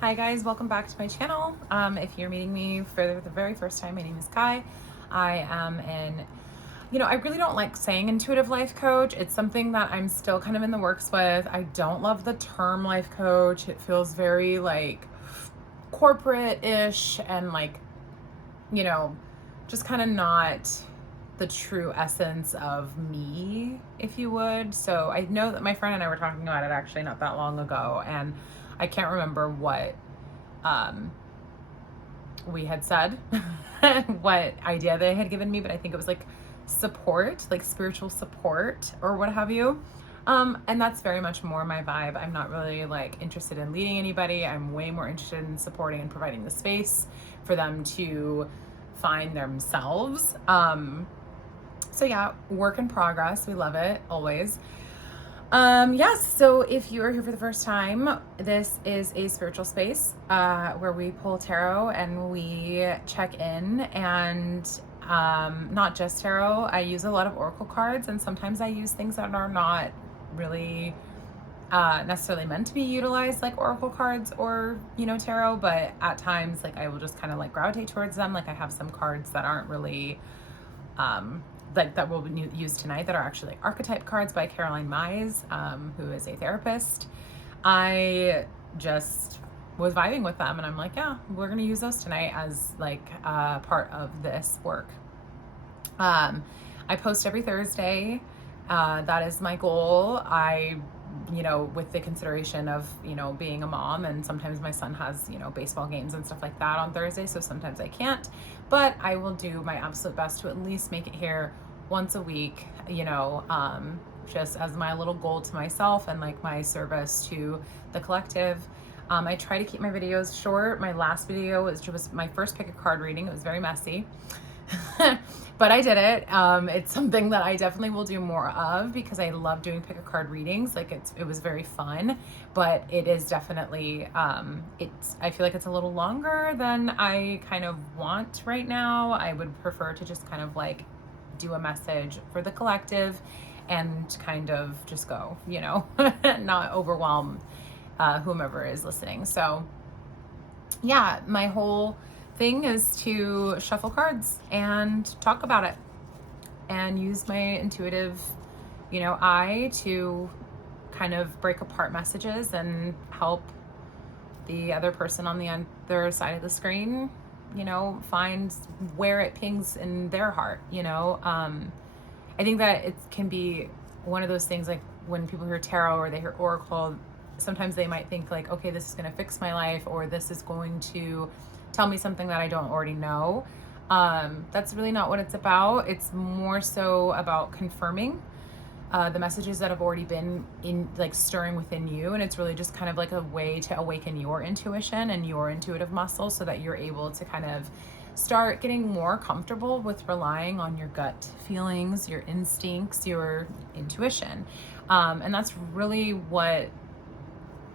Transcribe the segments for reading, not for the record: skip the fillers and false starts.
Hi guys, welcome back to my channel. If you're meeting me for the very first time, my name is Kai. I am I really don't like saying intuitive life coach. It's something that I'm still kind of in the works with. I don't love the term life coach. It feels very like corporate-ish and like, you know, just kind of not the true essence of me, if you would. So I know that my friend and I were talking about it actually not that long ago, and I can't remember what we had said, what idea they had given me, but I think it was like support, like spiritual support or what have you. And that's very much more my vibe. I'm not really like interested in leading anybody. I'm way more interested in supporting and providing the space for them to find themselves. So yeah, work in progress. We love it always. Yes, so if you are here for the first time, this is a spiritual space where we pull tarot and we check in, and not just tarot. I use a lot of oracle cards, and sometimes I use things that are not really necessarily meant to be utilized like oracle cards or, tarot, but at times like I will just kind of like gravitate towards them. Like I have some cards that aren't really like that we'll use tonight that are actually like archetype cards by Caroline Mize, who is a therapist. I just was vibing with them and I'm like, yeah, we're gonna use those tonight as like part of this work. I post every Thursday. That is my goal. With the consideration of, being a mom, and sometimes my son has, baseball games and stuff like that on Thursday, so sometimes I can't, but I will do my absolute best to at least make it here once a week, just as my little goal to myself and like my service to the collective. I try to keep my videos short. My last video was my first pick a card reading. It was very messy. But I did it. It's something that I definitely will do more of because I love doing pick a card readings. Like it was very fun, but it is definitely, I feel like it's a little longer than I kind of want right now. I would prefer to just kind of like do a message for the collective and kind of just go, not overwhelm whomever is listening. So yeah, my whole thing is to shuffle cards and talk about it and use my intuitive, eye to kind of break apart messages and help the other person on the other side of the screen, find where it pings in their heart. I think that it can be one of those things like when people hear tarot or they hear oracle, sometimes they might think like, okay, this is going to fix my life, or this is going to tell me something that I don't already know. That's really not what it's about. It's more so about confirming the messages that have already been in like stirring within you, and it's really just kind of like a way to awaken your intuition and your intuitive muscle so that you're able to kind of start getting more comfortable with relying on your gut feelings, your instincts, your intuition. And that's really what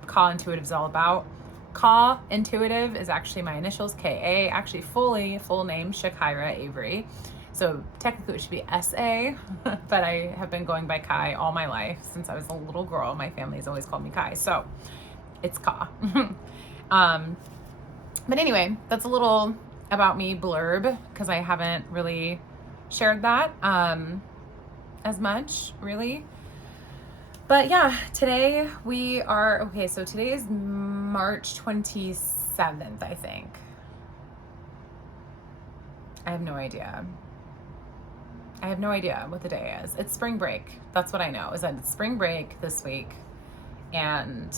Ka Intuitive is all about. Ka Intuitive is actually my initials, KA, actually full name, Shakira Avery. So technically it should be SA, but I have been going by Kai all my life. Since I was a little girl, my family's always called me Kai. So it's Ka. But anyway, that's a little about me blurb because I haven't really shared that as much, really. But yeah, today so today is March 27th, I think. I have no idea. I have no idea what the day is. It's spring break. That's what I know, is that it's spring break this week. And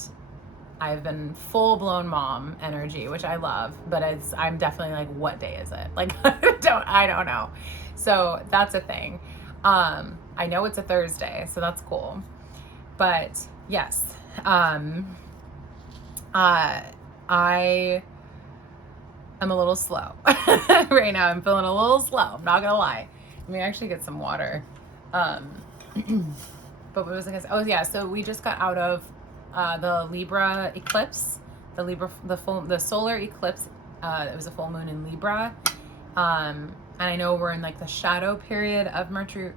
I've been full-blown mom energy, which I love, but I'm definitely like, what day is it? Like, I don't know. So that's a thing. I know it's a Thursday, so that's cool. But yes, I am a little slow right now. I'm feeling a little slow. I'm not gonna lie. Let me actually get some water. But what was I gonna say? Oh yeah, so we just got out of the Libra eclipse, the solar eclipse. It was a full moon in Libra. And I know we're in like the shadow period of Mercury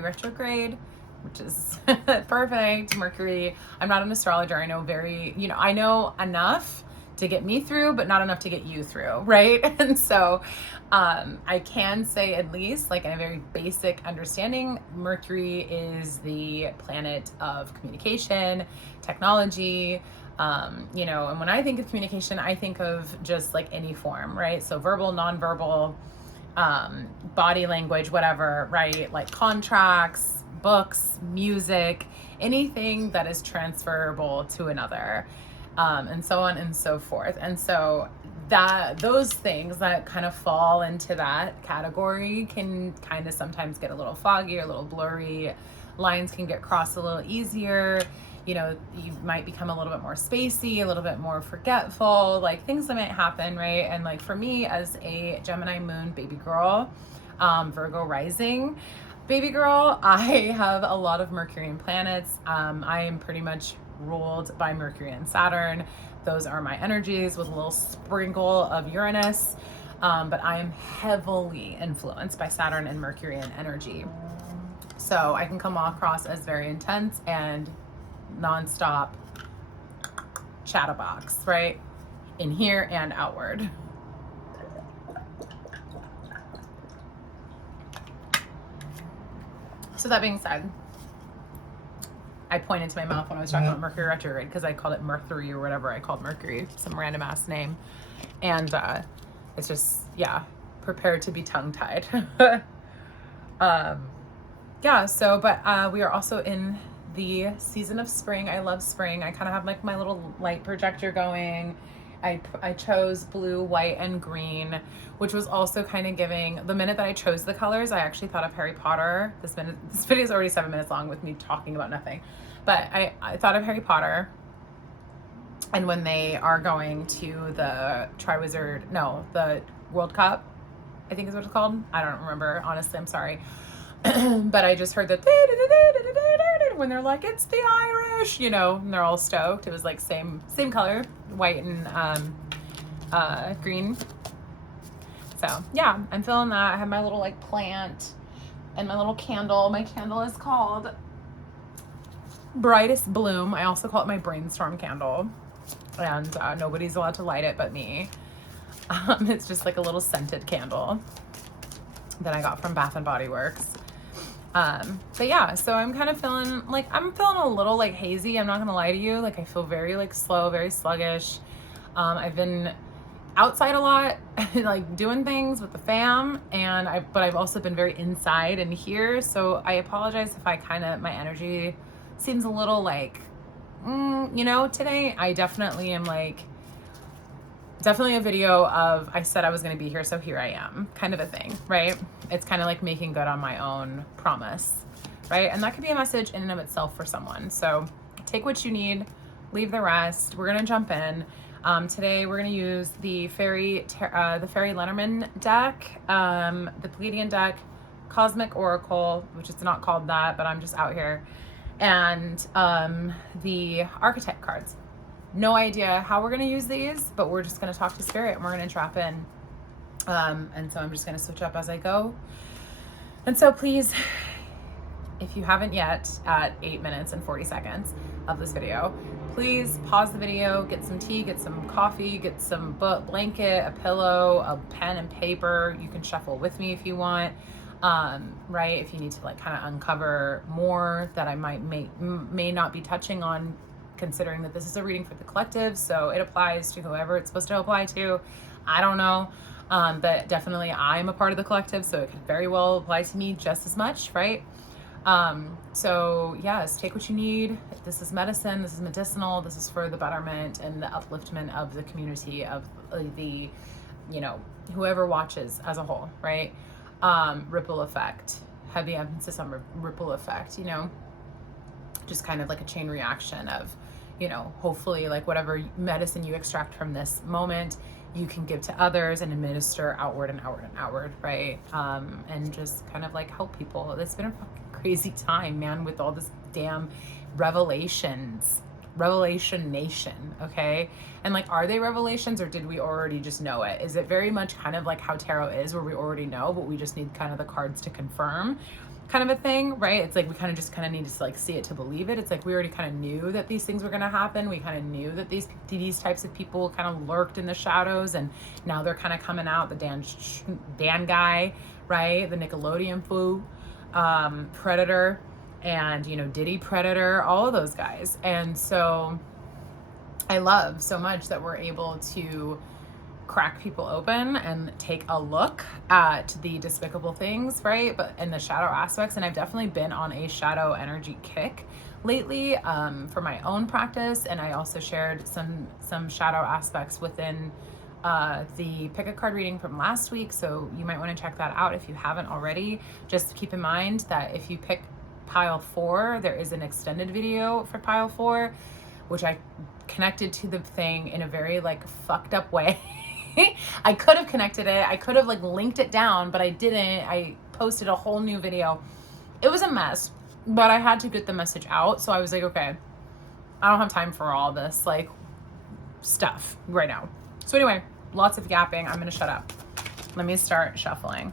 retrograde. which is perfect. Mercury, I'm not an astrologer. I know I know enough to get me through, but not enough to get you through, right? And so I can say, at least like in a very basic understanding, Mercury is the planet of communication, technology, and when I think of communication, I think of just like any form, right? So verbal, nonverbal, body language, whatever, right? Like contracts, books, music, anything that is transferable to another, and so on and so forth. And so those things that kind of fall into that category can kind of sometimes get a little foggy or a little blurry. Lines can get crossed a little easier. You might become a little bit more spacey, a little bit more forgetful, like things that might happen, right? And like for me, as a Gemini moon baby girl, Virgo rising baby girl, I have a lot of Mercury planets. I am pretty much ruled by Mercury and Saturn. Those are my energies with a little sprinkle of Uranus. But I am heavily influenced by Saturn and Mercury and energy. So I can come across as very intense and nonstop chatterbox, right? In here and outward. So that being said, I pointed to my mouth when I was talking about Mercury retrograde because I called it Mercury or whatever I called Mercury, some random ass name. And it's just, prepare to be tongue-tied. But we are also in the season of spring. I love spring. I kind of have like my little light projector going. I chose blue, white, and green, which was also kind of giving, the minute that I chose the colors, I actually thought of Harry Potter. This video is already 7 minutes long with me talking about nothing. But I thought of Harry Potter. And when they are going to the the World Cup, I think is what it's called. I don't remember. Honestly, I'm sorry. But I just heard that when they're like, it's the Irish, and they're all stoked. It was like same color, white and green. So yeah, I'm feeling that. I have my little like plant and my little candle. My candle is called Brightest Bloom. I also call it my brainstorm candle, and nobody's allowed to light it but me. It's just like a little scented candle that I got from Bath and Body Works. But yeah, so I'm kind of feeling a little like hazy. I'm not gonna lie to you. Like I feel very like slow, very sluggish. I've been outside a lot, like doing things with the fam, but I've also been very inside and here. So I apologize if my energy seems a little like, today I definitely am like, definitely a video of I said I was going to be here, so here I am kind of a thing, right? It's kind of like making good on my own promise, right? And that could be a message in and of itself for someone. So take what you need, leave the rest. We're going to jump in. Today we're going to use the Fairy Lenormand deck, the Pleiadian deck, Cosmic Oracle, which is not called that, but I'm just out here, and the Archetype cards. No idea how we're going to use these, but we're just going to talk to Spirit and we're going to drop in. And so I'm just going to switch up as I go. And so please, if you haven't yet, at 8 minutes and 40 seconds of this video, please pause the video, get some tea, get some coffee, get some blanket, a pillow, a pen and paper. You can shuffle with me if you want. Right? If you need to like kind of uncover more that I may not be touching on, considering that this is a reading for the collective, so it applies to whoever it's supposed to apply to. I don't know, but definitely I'm a part of the collective, so it could very well apply to me just as much, right? So yes, take what you need. This is medicine, this is medicinal, this is for the betterment and the upliftment of the community, of the, whoever watches as a whole, right? Ripple effect, heavy emphasis on ripple effect, just kind of like a chain reaction of, hopefully like whatever medicine you extract from this moment, you can give to others and administer outward and outward and outward, right? And just kind of like help people. It's been a fucking crazy time, man, with all this damn revelation nation, okay? And like, are they revelations or did we already just know it? Is it very much kind of like how tarot is, where we already know, but we just need kind of the cards to confirm? kind of a thing, right? It's like we kind of just kind of need to like see it to believe it. It's like we already kind of knew that these things were going to happen. We kind of knew that these types of people kind of lurked in the shadows, and now they're kind of coming out. The Dan guy, right? The Nickelodeon foo, Predator, and Diddy Predator, all of those guys. And so I love so much that we're able to crack people open and take a look at the despicable things, right? But in the shadow aspects. And I've definitely been on a shadow energy kick lately for my own practice. And I also shared some shadow aspects within the pick a card reading from last week. So you might want to check that out if you haven't already. Just keep in mind that if you pick pile 4, there is an extended video for pile 4, which I connected to the thing in a very like fucked up way. I could have connected it. I could have like linked it down, but I didn't. I posted a whole new video. It was a mess, but I had to get the message out. So I was like, okay, I don't have time for all this like stuff right now. So anyway, lots of yapping. I'm going to shut up. Let me start shuffling.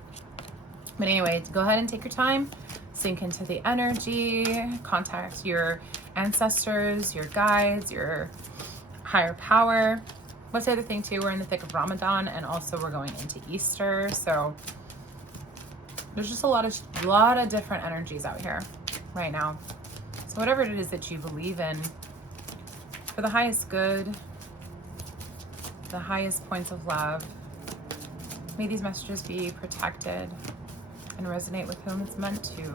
But anyway, go ahead and take your time, sink into the energy, contact your ancestors, your guides, your higher power. What's the other thing too? We're in the thick of Ramadan, and also we're going into Easter. So there's just a lot of different energies out here right now. So whatever it is that you believe in, for the highest good, the highest points of love, may these messages be protected and resonate with whom it's meant to.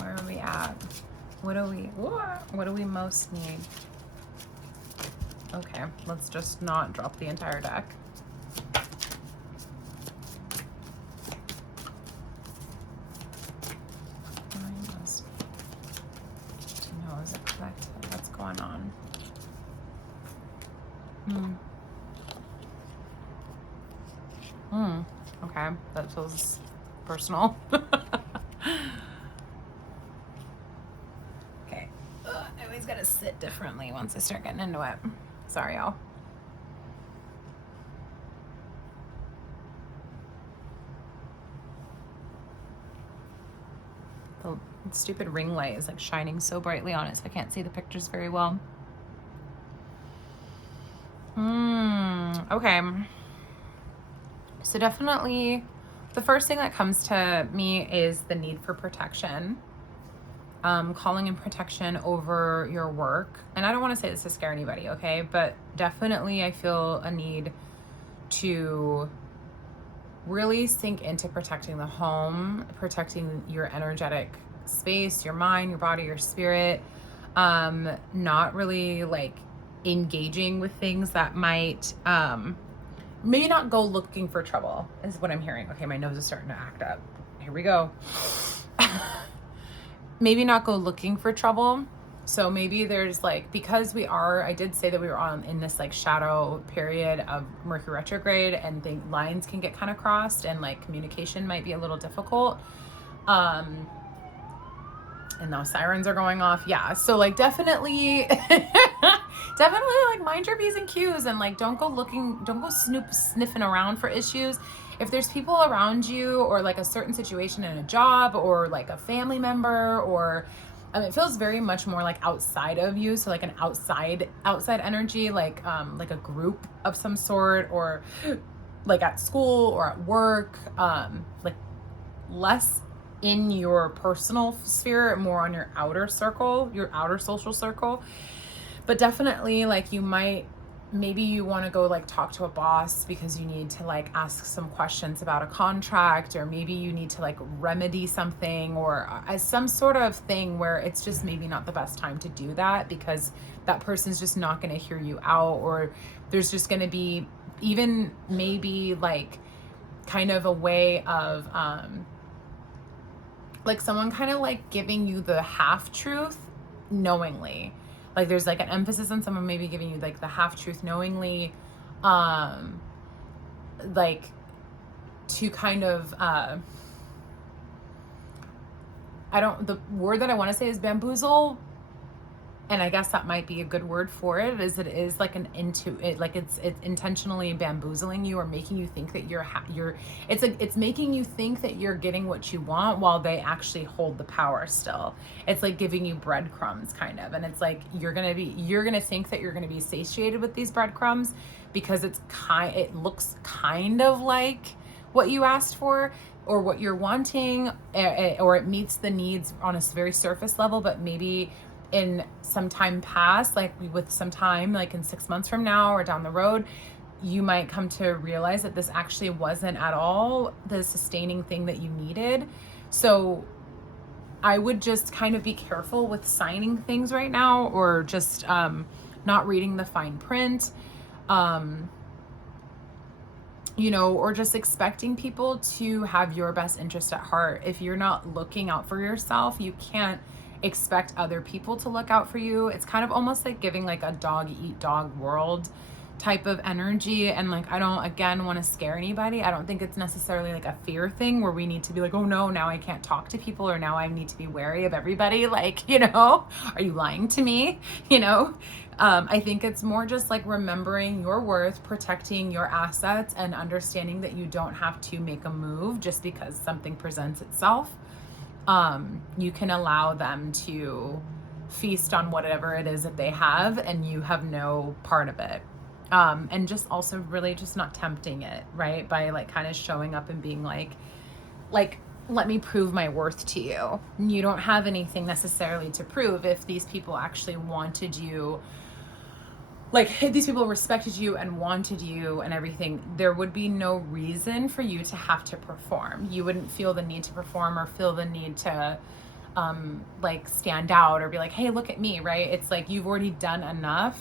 Where are we at? What do we most need? Okay, let's just not drop the entire deck. I must know, is it connected? What's going on? Okay, that feels personal. Okay, I always gotta sit differently once I start getting into it. Sorry, y'all. The stupid ring light is like shining so brightly on it, so I can't see the pictures very well. Okay. So definitely the first thing that comes to me is the need for protection. Calling in protection over your work. And I don't want to say this to scare anybody, okay? But definitely I feel a need to really sink into protecting the home, protecting your energetic space, your mind, your body, your spirit. Not really like engaging with things that might maybe not go looking for trouble is what I'm hearing. Okay, my nose is starting to act up. Here we go. Maybe not go looking for trouble. So maybe there's like, because I did say that we were in this like shadow period of Mercury retrograde, and the lines can get kind of crossed, and like communication might be a little difficult. And now sirens are going off. Yeah. So like definitely like mind your P's and Q's, and like don't go sniffing around for issues. If there's people around you, or like a certain situation in a job, or like a family member, or it feels very much more like outside of you. So like an outside energy, like a group of some sort, or like at school or at work, like less in your personal sphere, more on your outer circle, your outer social circle. But definitely like maybe you want to go like talk to a boss because you need to like ask some questions about a contract, or maybe you need to like remedy something, or as some sort of thing where it's just maybe not the best time to do that because that person's just not going to hear you out, or there's just going to be even maybe like kind of a way of like someone kind of like giving you the half truth knowingly. Like there's like an emphasis on someone maybe giving you like the half truth knowingly, like to kind of the word that I want to say is bamboozle, and I guess that might be a good word for it, is it is like it's intentionally bamboozling you or making you think that it's making you think that you're getting what you want while they actually hold the power still. It's like giving you breadcrumbs kind of, and it's like you're gonna think that you're gonna be satiated with these breadcrumbs because it looks kind of like what you asked for or what you're wanting, or it meets the needs on a very surface level, but maybe in some time past, like with some time, like in 6 months from now or down the road, you might come to realize that this actually wasn't at all the sustaining thing that you needed. So I would just kind of be careful with signing things right now, or just not reading the fine print, or just expecting people to have your best interest at heart. If you're not looking out for yourself, you can't expect other people to look out for you. It's kind of almost like giving like a dog eat dog world type of energy. And like, I don't, again, want to scare anybody. I don't think it's necessarily like a fear thing where we need to be like, oh no, now I can't talk to people, or now I need to be wary of everybody. Like, are you lying to me? I think it's more just like remembering your worth, protecting your assets, and understanding that you don't have to make a move just because something presents itself. You can allow them to feast on whatever it is that they have, and you have no part of it. And just also really just not tempting it, right? By like kind of showing up and being like, let me prove my worth to you. You don't have anything necessarily to prove. If these people actually wanted you, like if these people respected you and wanted you and everything, there would be no reason for you to have to perform. You wouldn't feel the need to perform or feel the need to like stand out or be like, hey, look at me, right? It's like you've already done enough.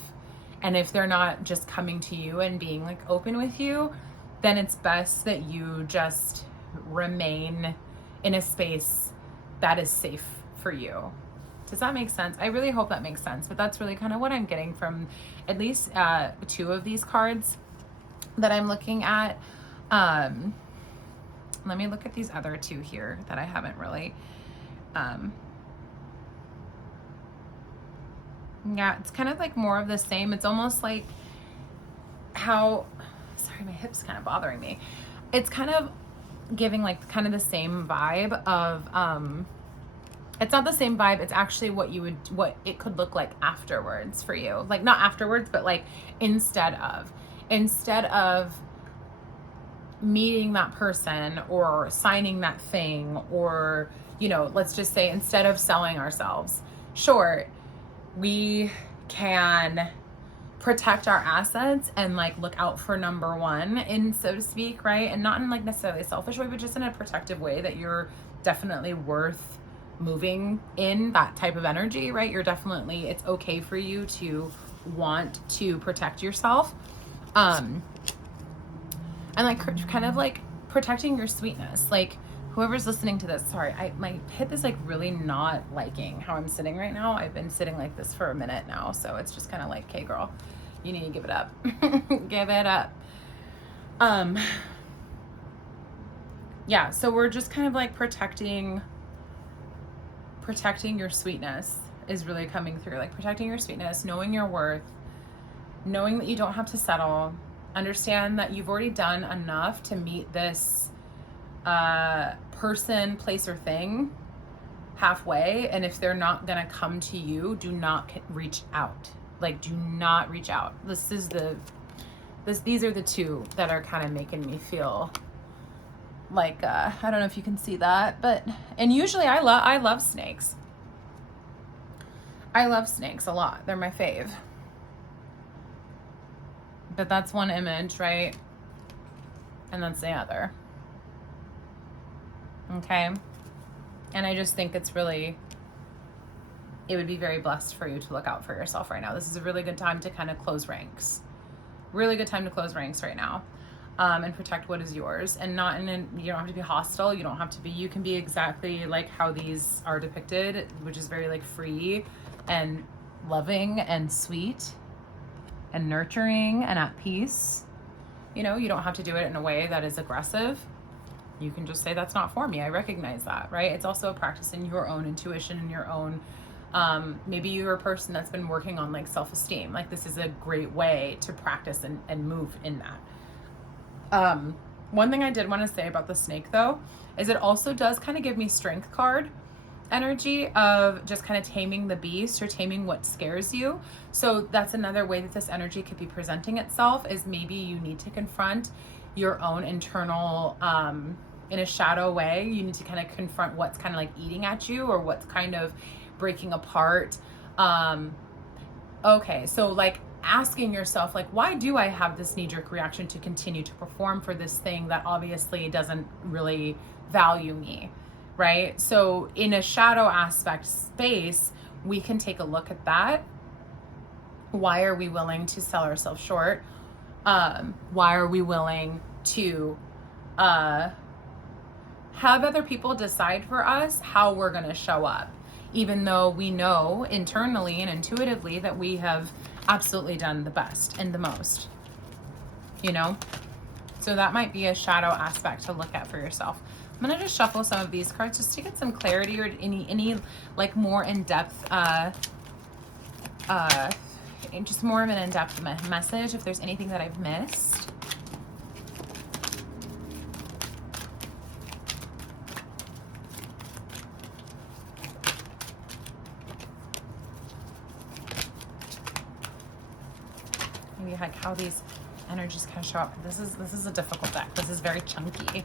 And if they're not just coming to you and being like open with you, then it's best that you just remain in a space that is safe for you. Does that make sense? I really hope that makes sense, but that's really kind of what I'm getting from at least 2 of these cards that I'm looking at. Let me look at these other 2 here that I haven't really. Yeah, it's kind of like more of the same. It's almost like sorry, my hip's kind of bothering me. It's kind of giving like kind of the same vibe of, it's not the same vibe. It's actually what it could look like afterwards for you. Like not afterwards, but like instead of meeting that person or signing that thing, or, let's just say instead of selling ourselves short, we can protect our assets and like look out for number one, in so to speak, right? And not in like necessarily a selfish way, but just in a protective way that you're definitely worth moving in that type of energy, right? It's okay for you to want to protect yourself. And like kind of like protecting your sweetness. Like whoever's listening to this, sorry, my hip is like really not liking how I'm sitting right now. I've been sitting like this for a minute now, so it's just kind of like, hey girl, you need to give it up. Give it up. Yeah, so we're just kind of like protecting your sweetness is really coming through. Like protecting your sweetness, knowing your worth, knowing that you don't have to settle, understand that you've already done enough to meet this person, place, or thing halfway. And if they're not gonna come to you, do not reach out. Like, do not reach out. These are the 2 that are kind of making me feel like, I don't know if you can see that, but, and usually I love snakes. I love snakes a lot. They're my fave. But that's one image, right? And that's the other. Okay. And I just think it would be very blessed for you to look out for yourself right now. This is a really good time to kind of close ranks. Really good time to close ranks right now. And protect what is yours, and you don't have to be hostile. You don't have to be, you can be exactly like how these are depicted, which is very like free and loving and sweet and nurturing and at peace. You don't have to do it in a way that is aggressive. You can just say, that's not for me. I recognize that, right? It's also a practice in your own intuition and your own Maybe you're a person that's been working on like self-esteem. Like this is a great way to practice and move in that. One thing I did want to say about the snake though, is it also does kind of give me strength card energy of just kind of taming the beast or taming what scares you. So that's another way that this energy could be presenting itself, is maybe you need to confront your own internal, in a shadow way, you need to kind of confront what's kind of like eating at you or what's kind of breaking apart. Okay, so like asking yourself, like, why do I have this knee-jerk reaction to continue to perform for this thing that obviously doesn't really value me, right? So in a shadow aspect space, we can take a look at that. Why are we willing to sell ourselves short? Why are we willing to have other people decide for us how we're going to show up, even though we know internally and intuitively that we have absolutely done the best and the most, you know? So that might be a shadow aspect to look at for yourself. I'm going to just shuffle some of these cards just to get some clarity or any like more in-depth, just more of an in-depth message if there's anything that I've missed. Maybe like how these energies kind of show up. This is a difficult deck. This is very chunky.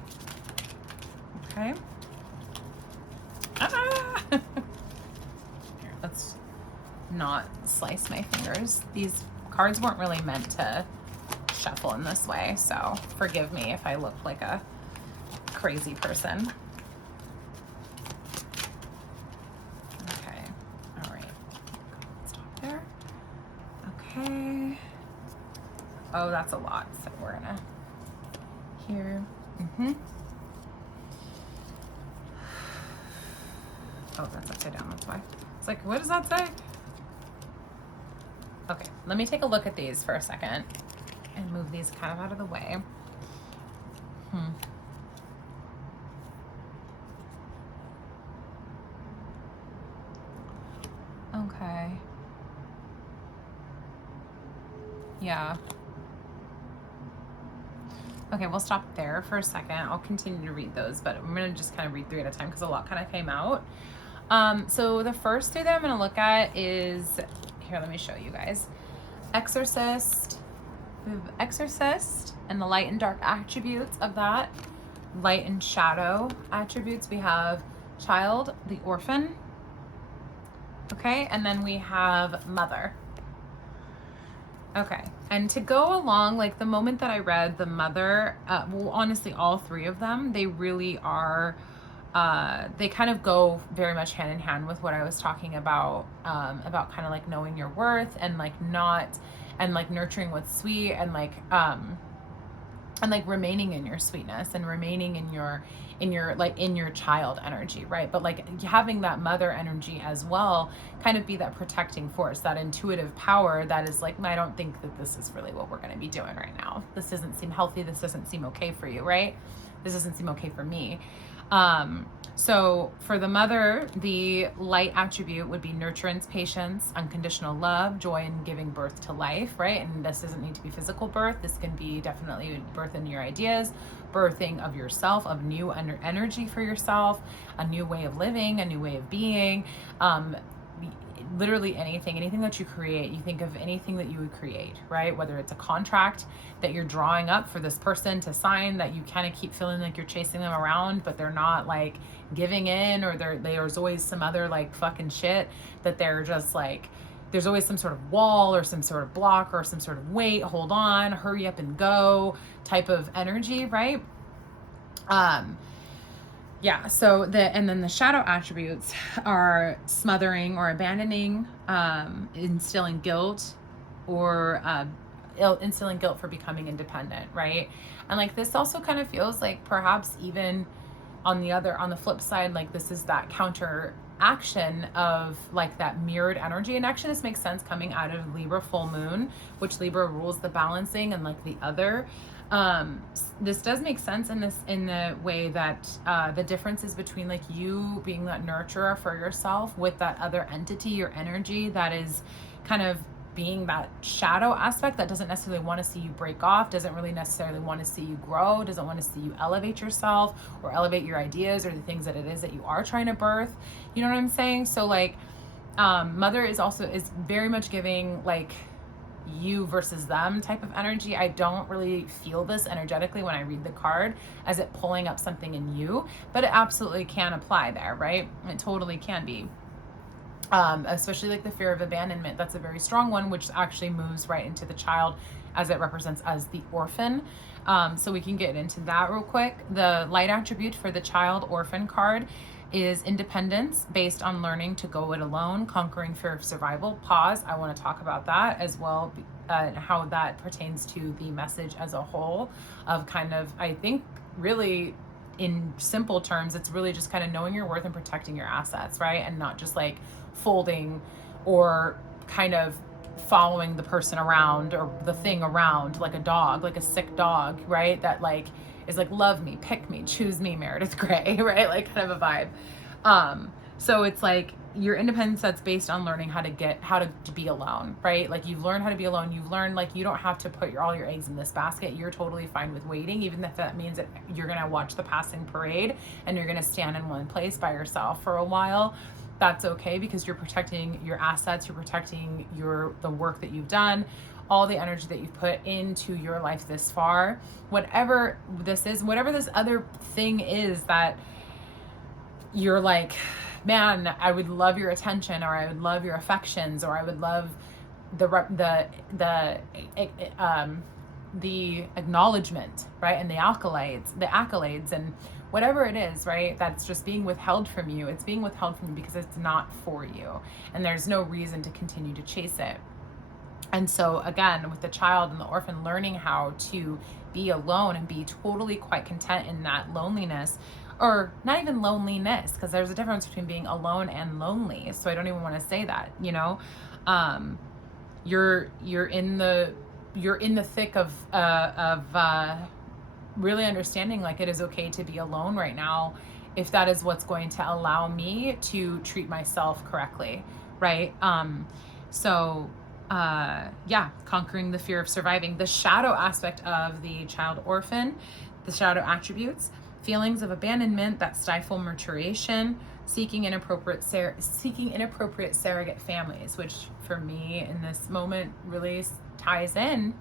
Okay. Ah! Here, let's not slice my fingers. These cards weren't really meant to shuffle in this way, so forgive me if I look like a crazy person. Okay. All right. Stop there. Okay. Oh, that's a lot. So we're gonna here. Oh, that's upside down. That's why. It's like, what does that say? Okay, let me take a look at these for a second and move these kind of out of the way. Okay. Yeah. Okay, we'll stop there for a second. I'll continue to read those, but I'm going to just kind of read three at a time because a lot kind of came out. So the first three that I'm going to look at is, here, let me show you guys. Exorcist. We have Exorcist and the light and dark attributes of that. Light and shadow attributes. We have Child, the orphan. Okay, and then we have Mother. Okay, and to go along, like the moment that I read the Mother, well, honestly, all three of them, they really are, they kind of go very much hand in hand with what I was talking about kind of like knowing your worth and like nurturing what's sweet and like remaining in your sweetness and remaining in your child energy, right? But like having that mother energy as well, kind of be that protecting force, that intuitive power that is like, I don't think that this is really what we're going to be doing right now. This doesn't seem healthy. This doesn't seem okay for you, right? This doesn't seem okay for me. So for the Mother, the light attribute would be nurturance, patience, unconditional love, joy in giving birth to life, right? And this doesn't need to be physical birth. This can be definitely birth in your ideas, birthing of yourself, of new energy for yourself, a new way of living, a new way of being, literally anything that you create. You think of anything that you would create, right? Whether it's a contract that you're drawing up for this person to sign that you kind of keep feeling like you're chasing them around, but they're not like giving in, or there's always some other like fucking shit that they're just like, there's always some sort of wall or some sort of block or some sort of wait, hold on, hurry up and go type of energy, right? Yeah, so and then the shadow attributes are smothering or abandoning, instilling guilt, or instilling guilt for becoming independent, right? And like this also kind of feels like perhaps even on the flip side, like this is that counter action of like that mirrored energy. And actually this makes sense coming out of Libra full moon, which Libra rules the balancing and like the other This does make sense in the way that the difference is between like you being that nurturer for yourself with that other entity or energy that is kind of being that shadow aspect that doesn't necessarily want to see you break off, doesn't really necessarily want to see you grow, doesn't want to see you elevate yourself or elevate your ideas or the things that it is that you are trying to birth. You know what I'm saying? So like mother is very much giving like you versus them type of energy. I don't really feel this energetically when I read the card as it pulling up something in you, but it absolutely can apply there, right? It totally can be. Especially like the fear of abandonment. That's a very strong one, which actually moves right into the child as it represents as the orphan. So we can get into that real quick. The light attribute for the child orphan card is independence based on learning to go it alone, conquering fear of survival. Pause. I want to talk about that as well, how that pertains to the message as a whole of kind of, I think, really in simple terms, it's really just kind of knowing your worth and protecting your assets, right? And not just like folding or kind of following the person around or the thing around like a dog, like a sick dog, right? That like is like, love me, pick me, choose me, Meredith Grey, right? Like kind of a vibe. So it's like your independence that's based on learning how to be alone, right? Like you've learned how to be alone. You've learned like you don't have to put all your eggs in this basket. You're totally fine with waiting, even if that means that you're gonna watch the passing parade and you're gonna stand in one place by yourself for a while. That's okay because you're protecting your assets, you're protecting the work that you've done, all the energy that you've put into your life this far. Whatever this is, whatever this other thing is that you're like, man, I would love your attention, or I would love your affections, or I would love the acknowledgement, right? And the accolades and whatever it is, right? That's just being withheld from you. It's being withheld from you because it's not for you. And there's no reason to continue to chase it. And so again, with the child and the orphan, learning how to be alone and be totally quite content in that loneliness, or not even loneliness, because there's a difference between being alone and lonely. So I don't even want to say that, you know. You're in the thick of really understanding like it is okay to be alone right now if that is what's going to allow me to treat myself correctly, right? Conquering the fear of surviving. The shadow aspect of the child orphan, the shadow attributes, feelings of abandonment that stifle maturation, seeking inappropriate surrogate families, which for me in this moment really ties in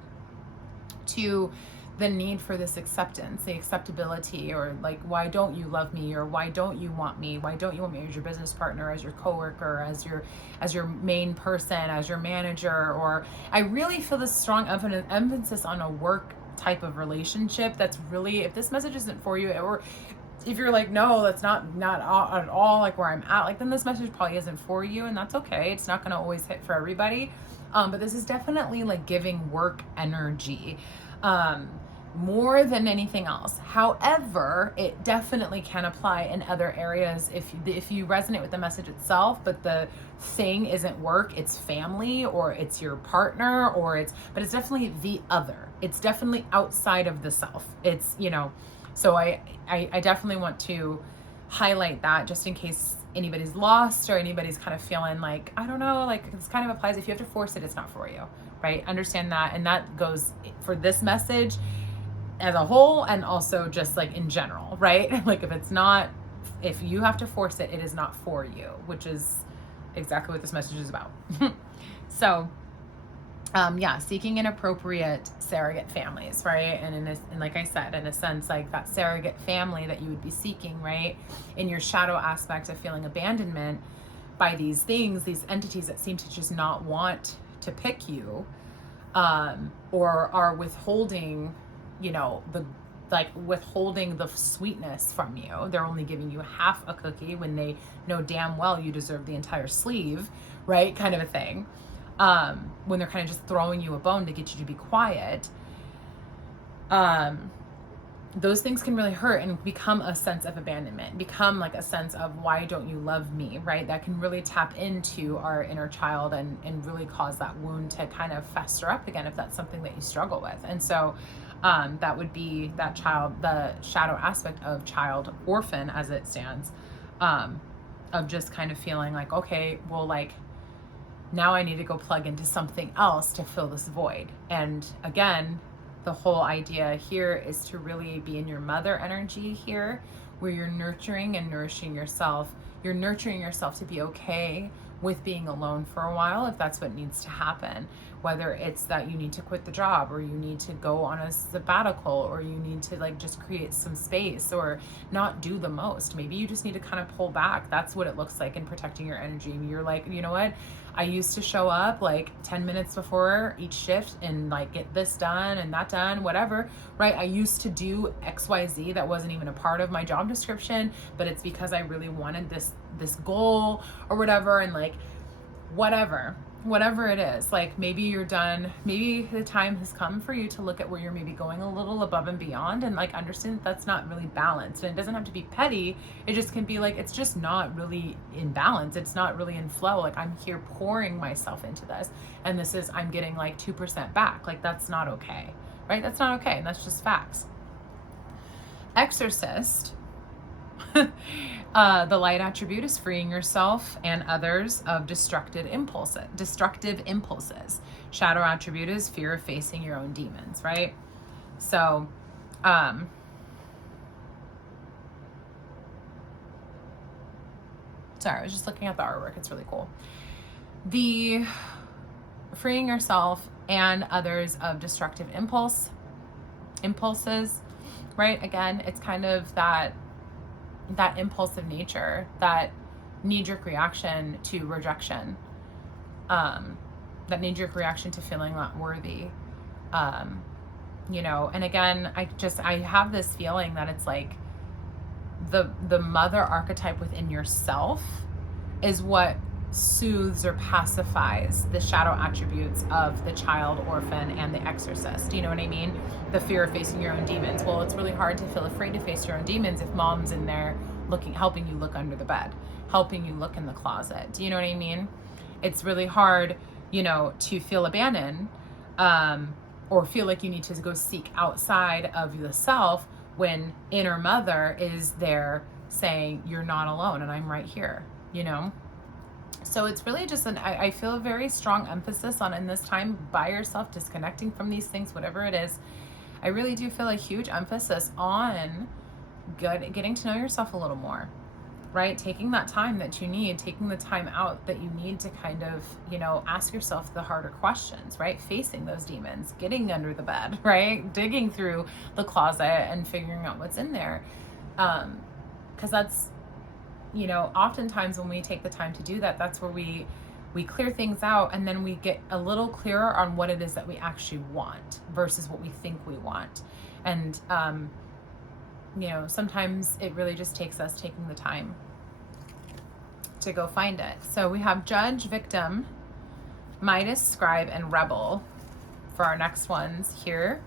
to the need for this acceptance, the acceptability, or like, why don't you love me, or why don't you want me, why don't you want me as your business partner, as your coworker, as your main person, as your manager. Or I really feel this strong emphasis on a work type of relationship. That's really, if this message isn't for you, or if you're like, no, that's not at all like where I'm at, like then this message probably isn't for you, and that's okay. It's not going to always hit for everybody. But this is definitely like giving work energy. More than anything else. However, it definitely can apply in other areas if you resonate with the message itself, but the thing isn't work, it's family, or it's your partner, but it's definitely the other. It's definitely outside of the self. It's, you know, so I definitely want to highlight that just in case anybody's lost or anybody's kind of feeling like, I don't know, like this kind of applies. If you have to force it, it's not for you, right? Understand that. And that goes for this message as a whole, and also just like in general, right? Like if you have to force it, it is not for you, which is exactly what this message is about. So seeking inappropriate surrogate families, right? And like I said, in a sense, like that surrogate family that you would be seeking, right? In your shadow aspect of feeling abandonment by these things, these entities that seem to just not want to pick you, or are withholding, you know, withholding the sweetness from you. They're only giving you half a cookie when they know damn well you deserve the entire sleeve, right? Kind of a thing. When they're kind of just throwing you a bone to get you to be quiet. Those things can really hurt and become a sense of abandonment, become like a sense of, why don't you love me, right? That can really tap into our inner child and really cause that wound to kind of fester up again if that's something that you struggle with. And so That would be that child, the shadow aspect of child orphan as it stands, of just kind of feeling like, okay, well, like, now I need to go plug into something else to fill this void. And again, the whole idea here is to really be in your mother energy here, where you're nurturing and nourishing yourself. You're nurturing yourself to be okay with being alone for a while if that's what needs to happen. Whether it's that you need to quit the job, or you need to go on a sabbatical, or you need to like just create some space or not do the most. Maybe you just need to kind of pull back. That's what it looks like in protecting your energy. You're like, you know what? I used to show up like 10 minutes before each shift and like get this done and that done, whatever, right? I used to do XYZ that wasn't even a part of my job description, but it's because I really wanted this goal or whatever. And like, whatever it is, like maybe you're done, maybe the time has come for you to look at where you're maybe going a little above and beyond, and like understand that that's not really balanced. And it doesn't have to be petty, it just can be like, it's just not really in balance, it's not really in flow. Like, I'm here pouring myself into this, and this is, I'm getting like 2% back. Like, that's not okay, right? That's not okay, and that's just facts. Exorcist. The light attribute is freeing yourself and others of destructive impulses. Shadow attribute is fear of facing your own demons, right? So, sorry, I was just looking at the artwork. It's really cool. The freeing yourself and others of destructive impulses, right? Again, it's kind of that impulsive nature, that knee-jerk reaction to rejection, that knee-jerk reaction to feeling not worthy, you know. And again, I have this feeling that it's like the mother archetype within yourself is what soothes or pacifies the shadow attributes of the child orphan and the exorcist. Do you know what I mean? The fear of facing your own demons. Well, it's really hard to feel afraid to face your own demons if mom's in there helping you look under the bed, helping you look in the closet. Do you know what I mean? It's really hard, you know, to feel abandoned, or feel like you need to go seek outside of yourself when inner mother is there saying, you're not alone and I'm right here, you know? So it's really just I feel a very strong emphasis on, in this time by yourself, disconnecting from these things, whatever it is. I really do feel a huge emphasis on getting to know yourself a little more, right? Taking that time that you need, taking the time out that you need to kind of, you know, ask yourself the harder questions, right? Facing those demons, getting under the bed, right? Digging through the closet and figuring out what's in there. Because that's, you know, oftentimes when we take the time to do that, that's where we clear things out, and then we get a little clearer on what it is that we actually want versus what we think we want. And, you know, sometimes it really just takes us taking the time to go find it. So we have Judge, Victim, Midas, Scribe, and Rebel for our next ones here.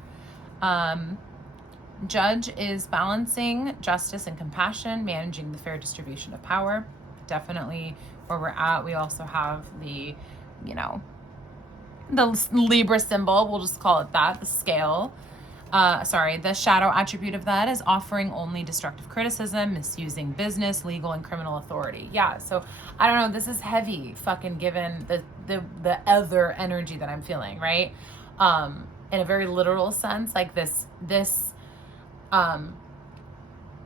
Judge is balancing justice and compassion, managing the fair distribution of power. Definitely where we're at. We also have the, you know, the Libra symbol, we'll just call it that, the scale. The shadow attribute of that is offering only destructive criticism, misusing business, legal, and criminal authority. Yeah, so I don't know, this is heavy fucking given the other energy that I'm feeling, right? In a very literal sense, like this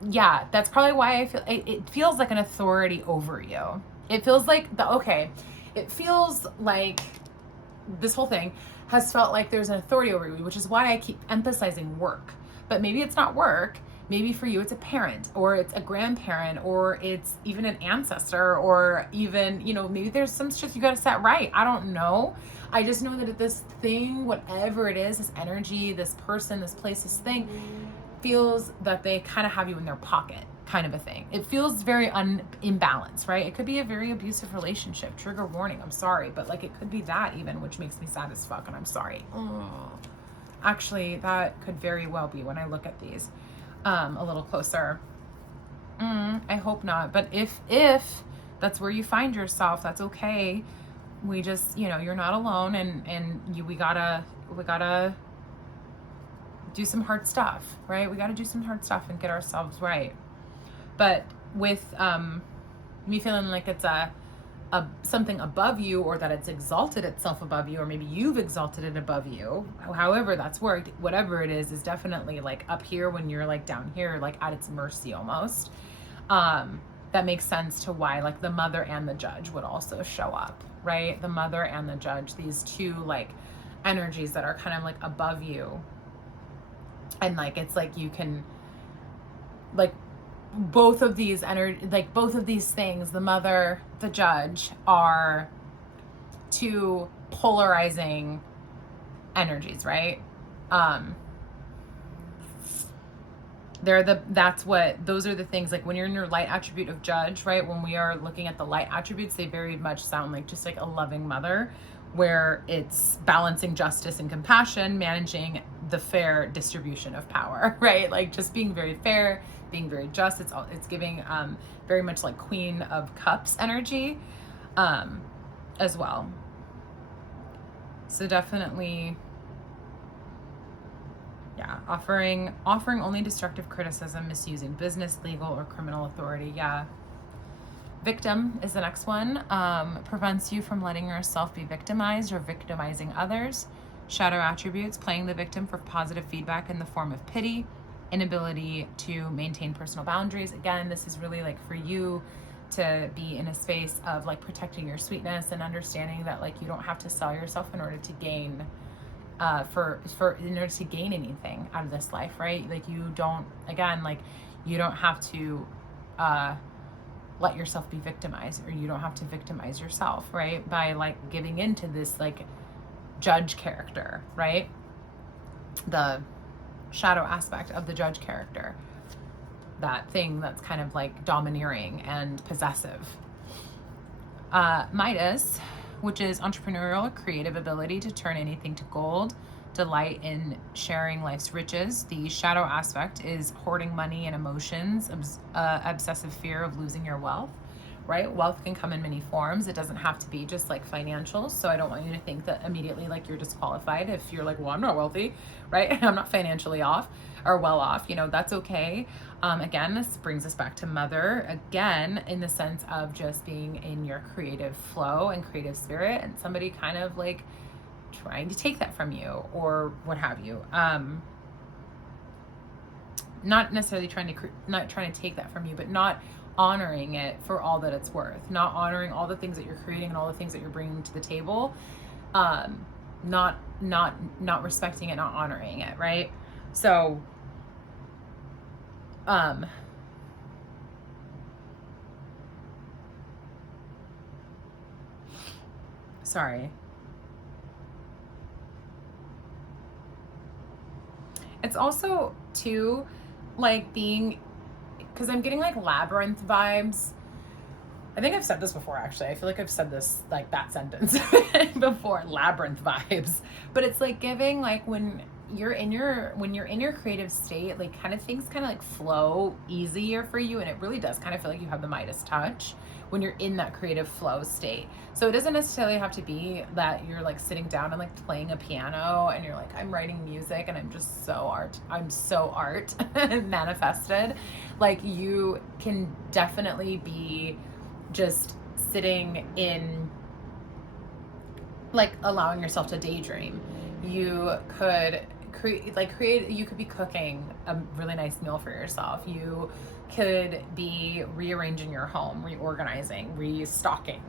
yeah, that's probably why I feel it feels like an authority over you. It feels like it feels like this whole thing has felt like there's an authority over you, which is why I keep emphasizing work. But maybe it's not work. Maybe for you it's a parent, or it's a grandparent, or it's even an ancestor, or even, you know, maybe there's some shit you got to set right. I don't know. I just know that this thing, whatever it is, this energy, this person, this place, this thing, feels that they kind of have you in their pocket, kind of a thing. It feels very imbalanced, right? It could be a very abusive relationship. Trigger warning, I'm sorry, but like it could be that even, which makes me sad as fuck, and I'm sorry. Actually, that could very well be when I look at these a little closer. I hope not, but if that's where you find yourself, that's okay. We just, you know, you're not alone, and we gotta do some hard stuff, right? We got to do some hard stuff and get ourselves right. But with me feeling like it's a something above you, or that it's exalted itself above you, or maybe you've exalted it above you, however that's worked, whatever it is definitely like up here when you're like down here, like at its mercy almost. That makes sense to why like the mother and the judge would also show up, right? The mother and the judge, these two like energies that are kind of like above you. And like it's like you can like both of these like both of these things, the mother, the judge, are two polarizing energies, right? Those are the things, like when you're in your light attribute of judge, right? When we are looking at the light attributes, they very much sound like just like a loving mother, where it's balancing justice and compassion, managing the fair distribution of power, right? Like just being very fair, being very just. It's giving very much like Queen of Cups energy as well. So definitely, yeah, offering only destructive criticism, misusing business, legal, or criminal authority. Yeah. Victim is the next one. Prevents you from letting yourself be victimized or victimizing others. Shadow attributes: playing the victim for positive feedback in the form of pity, inability to maintain personal boundaries. Again, this is really like for you to be in a space of like protecting your sweetness and understanding that like you don't have to sell yourself in order to gain in order to gain anything out of this life, right? Like you don't have to let yourself be victimized, or you don't have to victimize yourself, right? By like giving into this like judge character, right? The shadow aspect of the judge character, that thing that's kind of like domineering and possessive. Midas, which is entrepreneurial, creative ability to turn anything to gold, delight in sharing life's riches. The shadow aspect is hoarding money and emotions, obsessive fear of losing your wealth, right? Wealth can come in many forms. It doesn't have to be just like financials. So I don't want you to think that immediately like you're disqualified if you're like, well, I'm not wealthy, right? I'm not financially off or well off, that's okay. Again, this brings us back to mother again, in the sense of just being in your creative flow and creative spirit, and somebody kind of like trying to take that from you or what have you. Not necessarily not trying to take that from you, but not honoring it for all that it's worth, not honoring all the things that you're creating and all the things that you're bringing to the table, not respecting it, not honoring it, right? So sorry. It's also too like being, because I'm getting like labyrinth vibes. I think I've said this before, actually. I feel like I've said this, like that sentence before, labyrinth vibes. But it's like giving, like when you're in your creative state, like kind of things kind of like flow easier for you. And it really does kind of feel like you have the Midas touch when you're in that creative flow state. So it doesn't necessarily have to be that you're like sitting down and like playing a piano and you're like, I'm writing music and I'm so art manifested. Like you can definitely be just sitting in, like allowing yourself to daydream. You could you could be cooking a really nice meal for yourself. You could be rearranging your home, reorganizing, restocking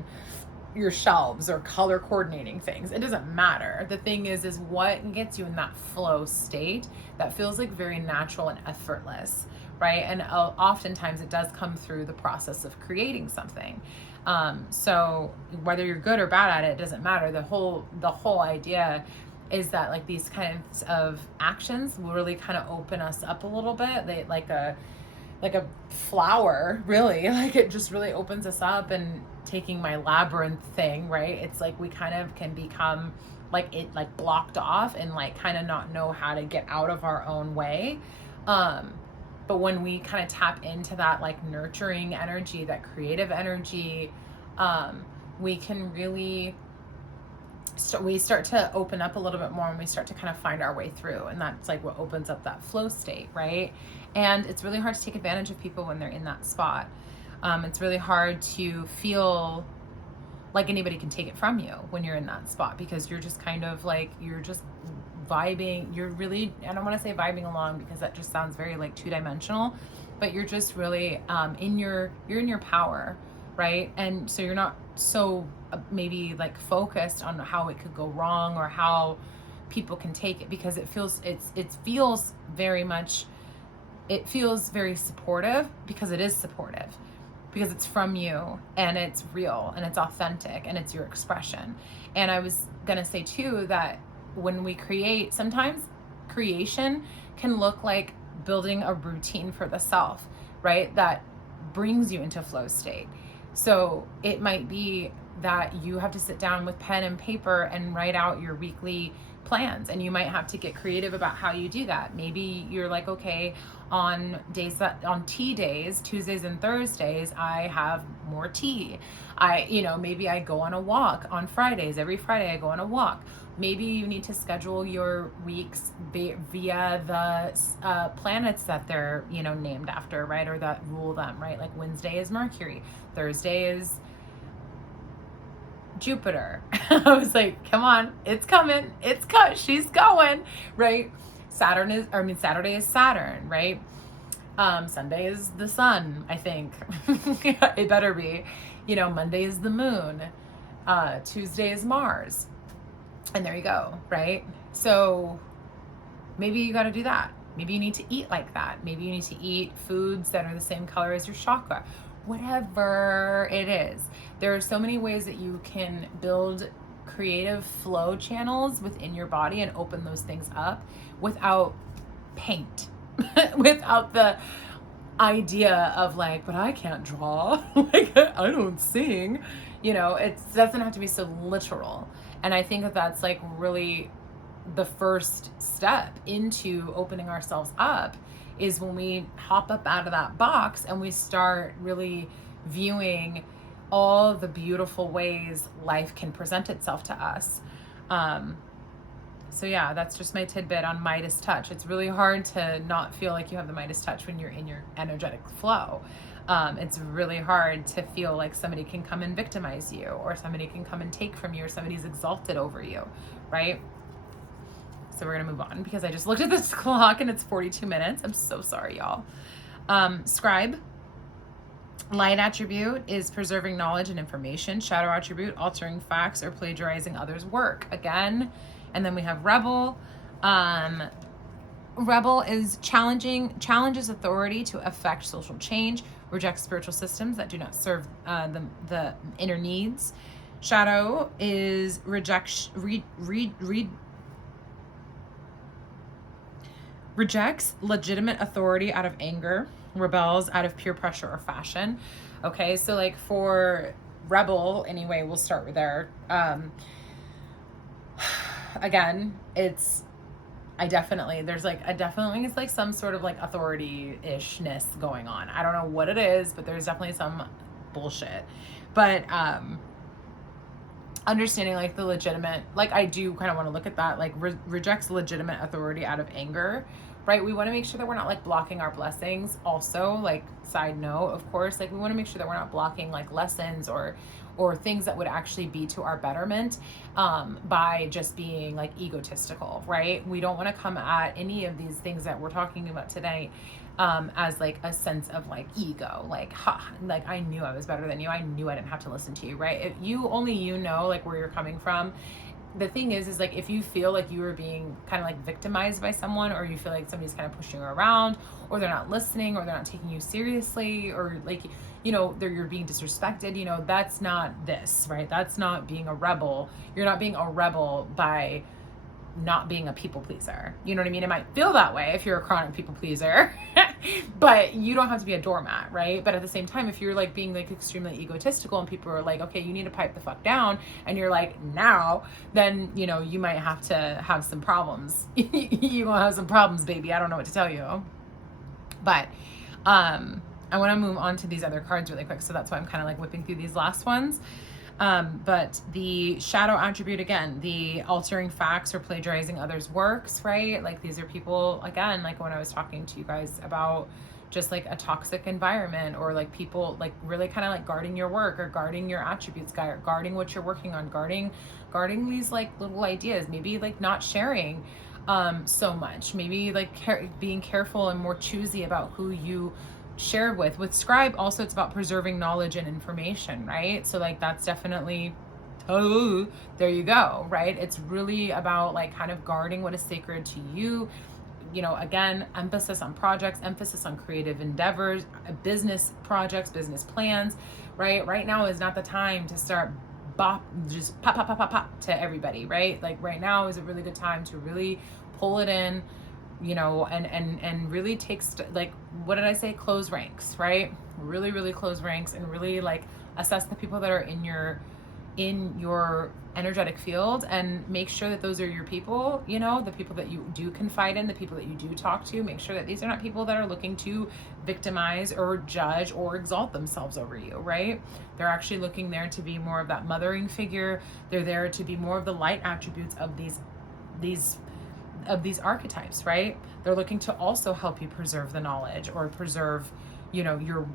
your shelves, or color coordinating things. It doesn't matter. The thing is what gets you in that flow state that feels like very natural and effortless, right? And oftentimes it does come through the process of creating something. So whether you're good or bad at it doesn't matter. The whole idea is that like these kinds of actions will really kind of open us up a little bit. They like a flower, really, like it just really opens us up. And taking my labyrinth thing, right? It's like we kind of can become like it like blocked off and like kind of not know how to get out of our own way. But when we kind of tap into that like nurturing energy, that creative energy, we can really we start to open up a little bit more, and we start to kind of find our way through, and that's like what opens up that flow state, right? And it's really hard to take advantage of people when they're in that spot. It's really hard to feel like anybody can take it from you when you're in that spot, because you're just kind of like, you're just vibing. You're really, I don't want to say vibing along, because that just sounds very like two-dimensional, but you're just really you're in your power, right? And so you're not so maybe like focused on how it could go wrong or how people can take it, because it feels very much, it feels very supportive, because it is supportive, because it's from you, and it's real, and it's authentic, and it's your expression. And I was gonna say too that when we create, sometimes creation can look like building a routine for the self, right? That brings you into flow state. So it might be that you have to sit down with pen and paper and write out your weekly plans, and you might have to get creative about how you do that. Maybe you're like, okay, on tea days, Tuesdays and Thursdays, I have more tea. Maybe I go on a walk on Fridays. Every Friday I go on a walk. Maybe you need to schedule your weeks via the planets that they're, named after, right? Or that rule them, right? Like Wednesday is Mercury, Thursday is Jupiter. I was like, come on, it's coming. She's going, right? Saturday is Saturn, right? Sunday is the sun, I think. It better be. Monday is the moon. Tuesday is Mars. And there you go, right? So maybe you got to do that. Maybe you need to eat like that. Maybe you need to eat foods that are the same color as your chakra. Whatever it is. There are so many ways that you can build creative flow channels within your body and open those things up without paint, without the idea of like, but I can't draw, like I don't sing, it doesn't have to be so literal. And I think that that's like really the first step into opening ourselves up, is when we hop up out of that box and we start really viewing all the beautiful ways life can present itself to us. So yeah, that's just my tidbit on Midas touch. It's really hard to not feel like you have the Midas touch when you're in your energetic flow. It's really hard to feel like somebody can come and victimize you, or somebody can come and take from you, or somebody's exalted over you, right? So we're gonna move on, because I just looked at this clock and it's 42 minutes. I'm so sorry, y'all. Scribe. Light attribute is preserving knowledge and information. Shadow attribute, altering facts or plagiarizing others' work. Again, and then we have rebel. Rebel is challenges authority to affect social change, rejects spiritual systems that do not serve the inner needs. Shadow is rejects legitimate authority out of anger, rebels out of peer pressure or fashion. Okay, so like for rebel, anyway, we'll start with there. Again, there's like some sort of like authority-ishness going on. I don't know what it is, but there's definitely some bullshit. But understanding like the legitimate, like I do kind of want to look at that, like rejects legitimate authority out of anger, right? We want to make sure that we're not like blocking our blessings. Also, like side note, of course, like we want to make sure that we're not blocking like lessons or things that would actually be to our betterment by just being like egotistical, right? We don't want to come at any of these things that we're talking about today as like a sense of like ego, like like I knew I was better than you, I knew I didn't have to listen to you, right? If you know like where you're coming from. The thing is like if you feel like you are being kind of like victimized by someone, or you feel like somebody's kind of pushing you around, or they're not listening, or they're not taking you seriously, or like you're being disrespected, that's not this, right? That's not being a rebel. You're not being a rebel by not being a people pleaser. You know what I mean? It might feel that way if you're a chronic people pleaser, but you don't have to be a doormat, right? But at the same time, if you're like being like extremely egotistical and people are like, okay, you need to pipe the fuck down, and you're like, now, then, you might have to have some problems. You're gonna have some problems, baby. I don't know what to tell you. But I want to move on to these other cards really quick. So that's why I'm kind of like whipping through these last ones. But the shadow attribute, again, the altering facts or plagiarizing others' works, right? Like these are people, again, like when I was talking to you guys about just like a toxic environment, or like people like really kind of like guarding your work or guarding your attributes, guarding what you're working on, guarding these like little ideas, maybe like not sharing so much, maybe like being careful and more choosy about who you share with scribe. Also, it's about preserving knowledge and information, right? So like that's definitely, oh, there you go, right? It's really about like kind of guarding what is sacred to you. Again, emphasis on projects, emphasis on creative endeavors, business projects, business plans, right? Right now is not the time to start just pop, pop, pop, pop, pop to everybody, right? Like right now is a really good time to really pull it in, and really takes like, what did I say? Close ranks, right? Really close ranks, and really like assess the people that are in your energetic field, and make sure that those are your people, the people that you do confide in, the people that you do talk to. Make sure that these are not people that are looking to victimize or judge or exalt themselves over you, right? They're actually looking there to be more of that mothering figure. They're there to be more of the light attributes of these archetypes, right? They're looking to also help you preserve the knowledge or preserve, your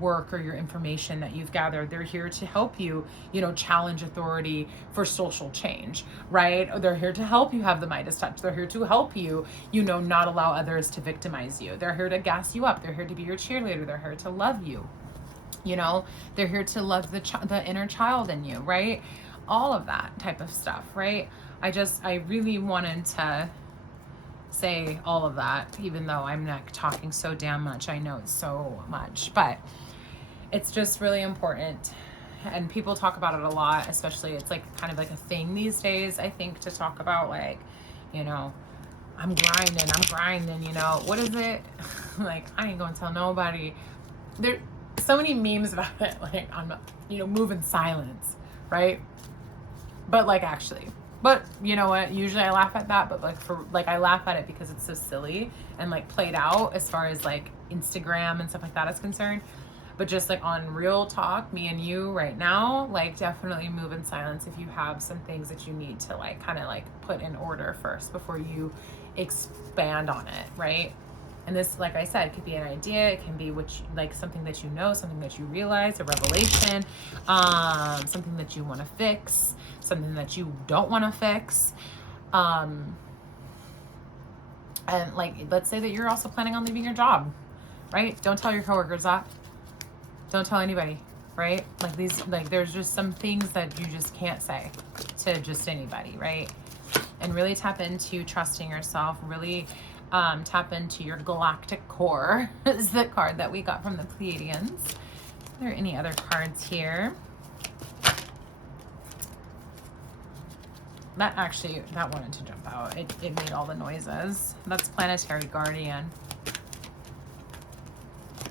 work or your information that you've gathered. They're here to help you, challenge authority for social change, right? They're here to help you have the Midas touch. They're here to help you, not allow others to victimize you. They're here to gas you up. They're here to be your cheerleader. They're here to love you. They're here to love the inner child in you, right? All of that type of stuff, right? I really wanted to say all of that, even though I'm not talking so damn much. I know it's so much, but it's just really important. And people talk about it a lot, especially it's like kind of like a thing these days, I think, to talk about like, I'm grinding, what is it? Like, I ain't gonna tell nobody. There so many memes about it, like I'm not, move in silence, right? But like actually, but you know what? Usually I laugh at that, but I laugh at it because it's so silly and like played out as far as like Instagram and stuff like that is concerned. But just like on real talk, me and you right now, like definitely move in silence if you have some things that you need to like kind of like put in order first before you expand on it, right? And this, like I said, could be an idea. It can be like something that something that you realize, a revelation, something that you want to fix, something that you don't want to fix. And like, let's say that you're also planning on leaving your job, right? Don't tell your coworkers that. Don't tell anybody, right? Like there's just some things that you just can't say to just anybody, right? And really tap into trusting yourself, really tap into your galactic core is the card that we got from the Pleiadians. Are there any other cards here? That wanted to jump out. It made all the noises. That's Planetary Guardian.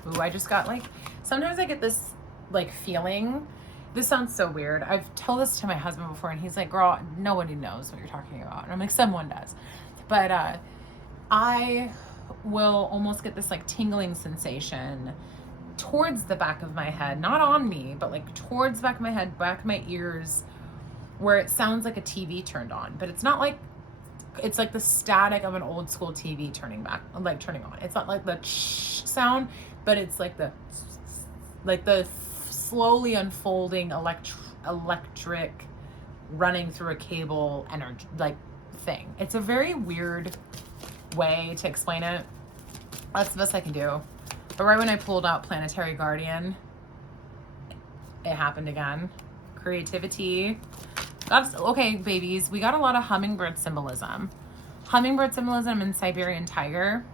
Ooh, I just got like, sometimes I get this like feeling. This sounds so weird. I've told this to my husband before and he's like, girl, nobody knows what you're talking about. And I'm like, someone does. But I will almost get this like tingling sensation towards the back of my head, not on me, but like towards the back of my head, back of my ears, where it sounds like a TV turned on, but it's not like, it's like the static of an old school TV turning on. It's not like the sound, but it's like the slowly unfolding electric running through a cable energy like thing. It's a very weird way to explain it. That's the best I can do. But right when I pulled out Planetary Guardian, it happened again. Creativity. That's okay, babies. We got a lot of hummingbird symbolism. Hummingbird symbolism and Siberian tiger.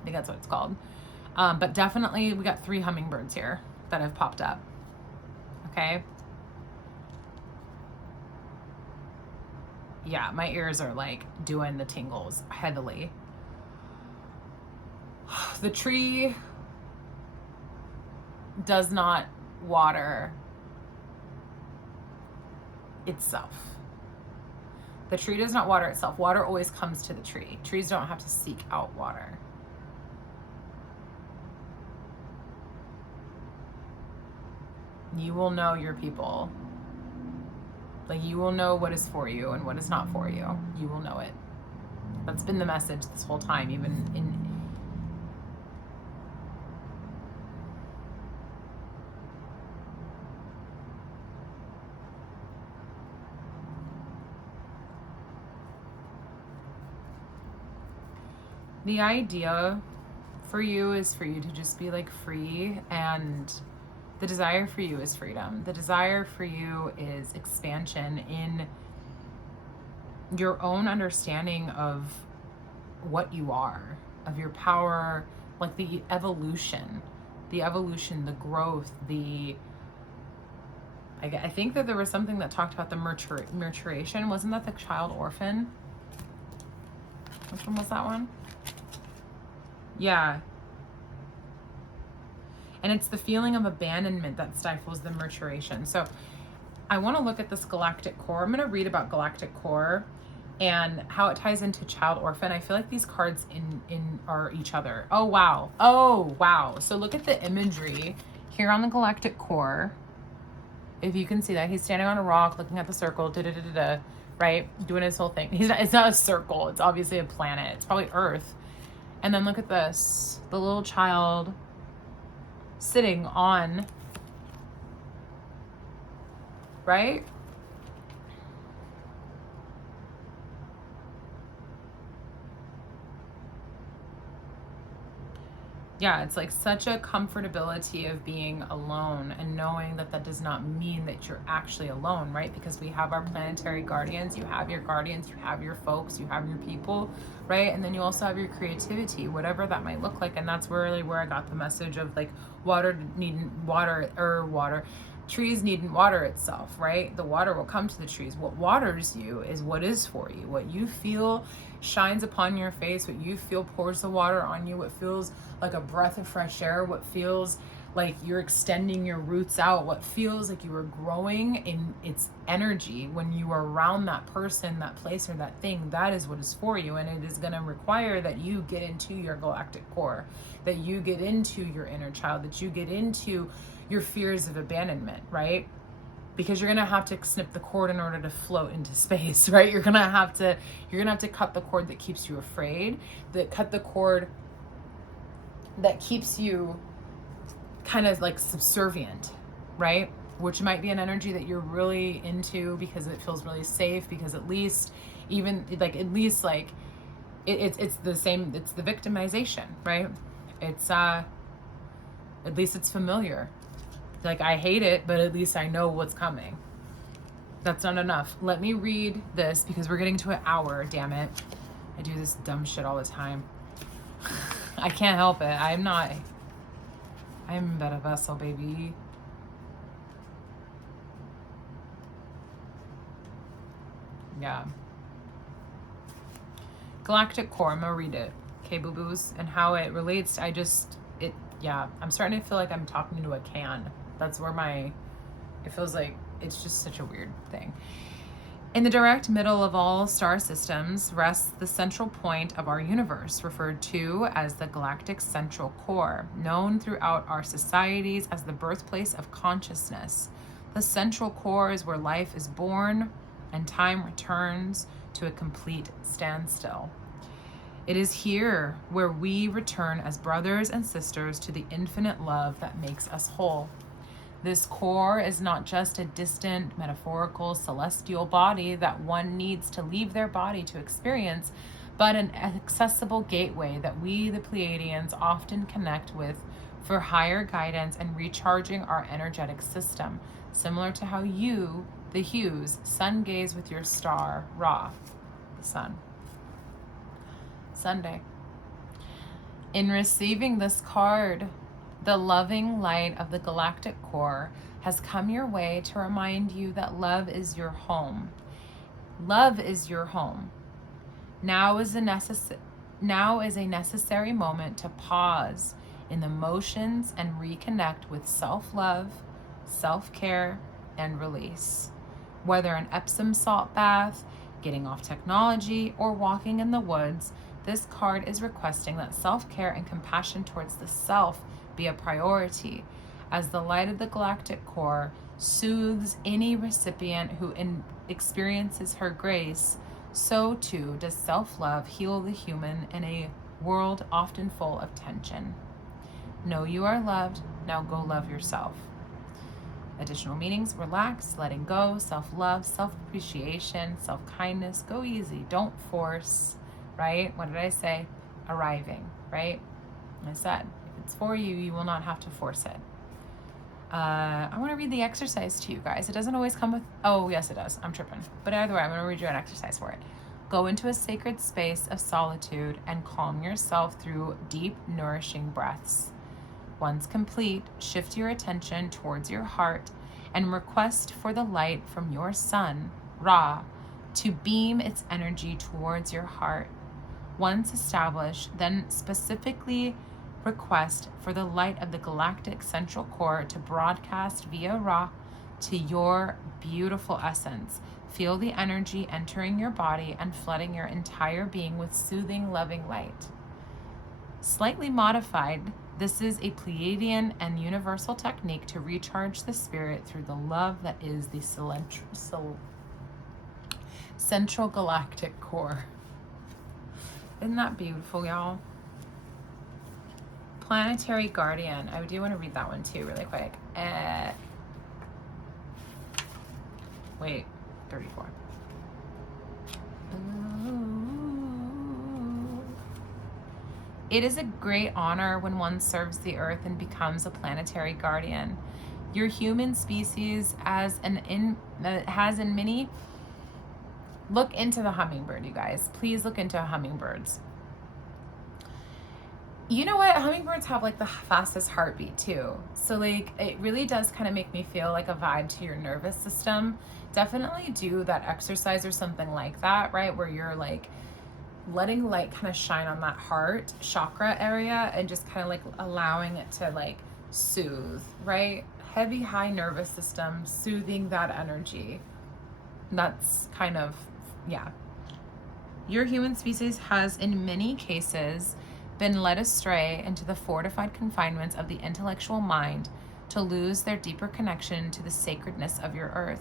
I think that's what it's called. But definitely we got 3 hummingbirds here that have popped up. Okay. Yeah, my ears are like doing the tingles heavily. The tree does not water itself. The tree does not water itself. Water always comes to the tree. Trees don't have to seek out water. You will know your people. Like, you will know what is for you and what is not for you. You will know it. That's been the message this whole time, even in the idea for you is for you to just be like free, and the desire for you is freedom. The desire for you is expansion in your own understanding of what you are, of your power, like the evolution, the growth, I think that there was something that talked about the maturation. Wasn't that the child orphan? Which one was that one? Yeah. And it's the feeling of abandonment that stifles the maturation. So I want to look at this galactic core. I'm going to read about galactic core and how it ties into child orphan. I feel like these cards in are each other. Oh wow. So look at the imagery here on the galactic core. If you can see that, he's standing on a rock looking at the circle, right, doing his whole thing. It's not a circle, it's obviously a planet. It's probably Earth. And then look at this, the little child sitting on, right? Yeah, it's like such a comfortability of being alone and knowing that that does not mean that you're actually alone, right? Because we have our planetary guardians, you have your guardians, you have your folks, you have your people, right? And then you also have your creativity, whatever that might look like. And that's really where I got the message of like trees needn't water itself, right? The water will come to the trees. What waters you is what is for you. What you feel shines upon your face, what you feel pours the water on you, what feels like a breath of fresh air, what feels like you're extending your roots out, what feels like you are growing in its energy when you are around that person, that place, or that thing. That is what is for you. And it is going to require that you get into your galactic core, that you get into your inner child, that you get into your fears of abandonment, right? Because you're gonna have to snip the cord in order to float into space, right? You're gonna have to cut the cord that keeps you afraid, cut the cord that keeps you kind of like subservient, right? Which might be an energy that you're really into because it feels really safe, because at least it's the same, it's the victimization, right? It's at least it's familiar. Like, I hate it, but at least I know what's coming. That's not enough. Let me read this because we're getting to an hour, damn it. I do this dumb shit all the time. I can't help it. I'm a better vessel, baby. Yeah. Galactic core, I'm gonna read it. Okay, boo-boos, and how it relates. I'm starting to feel like I'm talking into a can. That's where it feels like it's just such a weird thing. In the direct middle of all star systems rests the central point of our universe, referred to as the galactic central core, known throughout our societies as the birthplace of consciousness. The central core is where life is born and time returns to a complete standstill. It is here where we return as brothers and sisters to the infinite love that makes us whole. This core is not just a distant, metaphorical, celestial body that one needs to leave their body to experience, but an accessible gateway that we, the Pleiadians, often connect with for higher guidance and recharging our energetic system, similar to how you, the Hues, sun gaze with your star, Ra, the sun. Sunday. In receiving this card, the loving light of the galactic core has come your way to remind you that love is your home. Love is your home. Now is a necessary moment to pause in the motions and reconnect with self-love, self-care, and release. Whether an Epsom salt bath, getting off technology, or walking in the woods, this card is requesting that self-care and compassion towards the self be a priority, as the light of the galactic core soothes any recipient who experiences her grace, so too does self-love heal the human in a world often full of tension. Know you are loved, now go love yourself. Additional meanings: relax, letting go, self-love, self-appreciation, self-kindness, go easy, don't force, right? What did I say? Arriving, right? I said, if it's for you, you will not have to force it. I want to read the exercise to you guys. It doesn't always come with, oh, yes, it does. I'm tripping. But either way, I'm going to read you an exercise for it. Go into a sacred space of solitude and calm yourself through deep, nourishing breaths. Once complete, shift your attention towards your heart and request for the light from your sun, Ra, to beam its energy towards your heart. Once established, then specifically request for the light of the galactic central core to broadcast via Ra to your beautiful essence. Feel the energy entering your body and flooding your entire being with soothing, loving light. Slightly modified, this is a Pleiadian and universal technique to recharge the spirit through the love that is the central galactic core. Isn't that beautiful, y'all? Planetary Guardian. I do want to read that one too really quick. Wait, 34. It is a great honor when one serves the earth and becomes a planetary guardian. Your human species has in many. Look into the hummingbird, you guys. Please look into hummingbirds. You know what? Hummingbirds have like the fastest heartbeat too. So like it really does kind of make me feel like a vibe to your nervous system. Definitely do that exercise or something like that, right? Where you're like letting light kind of shine on that heart chakra area and just kind of like allowing it to like soothe, right? Heavy, high nervous system, soothing that energy. That's kind of, yeah. Your human species has in many cases been led astray into the fortified confinements of the intellectual mind to lose their deeper connection to the sacredness of your earth.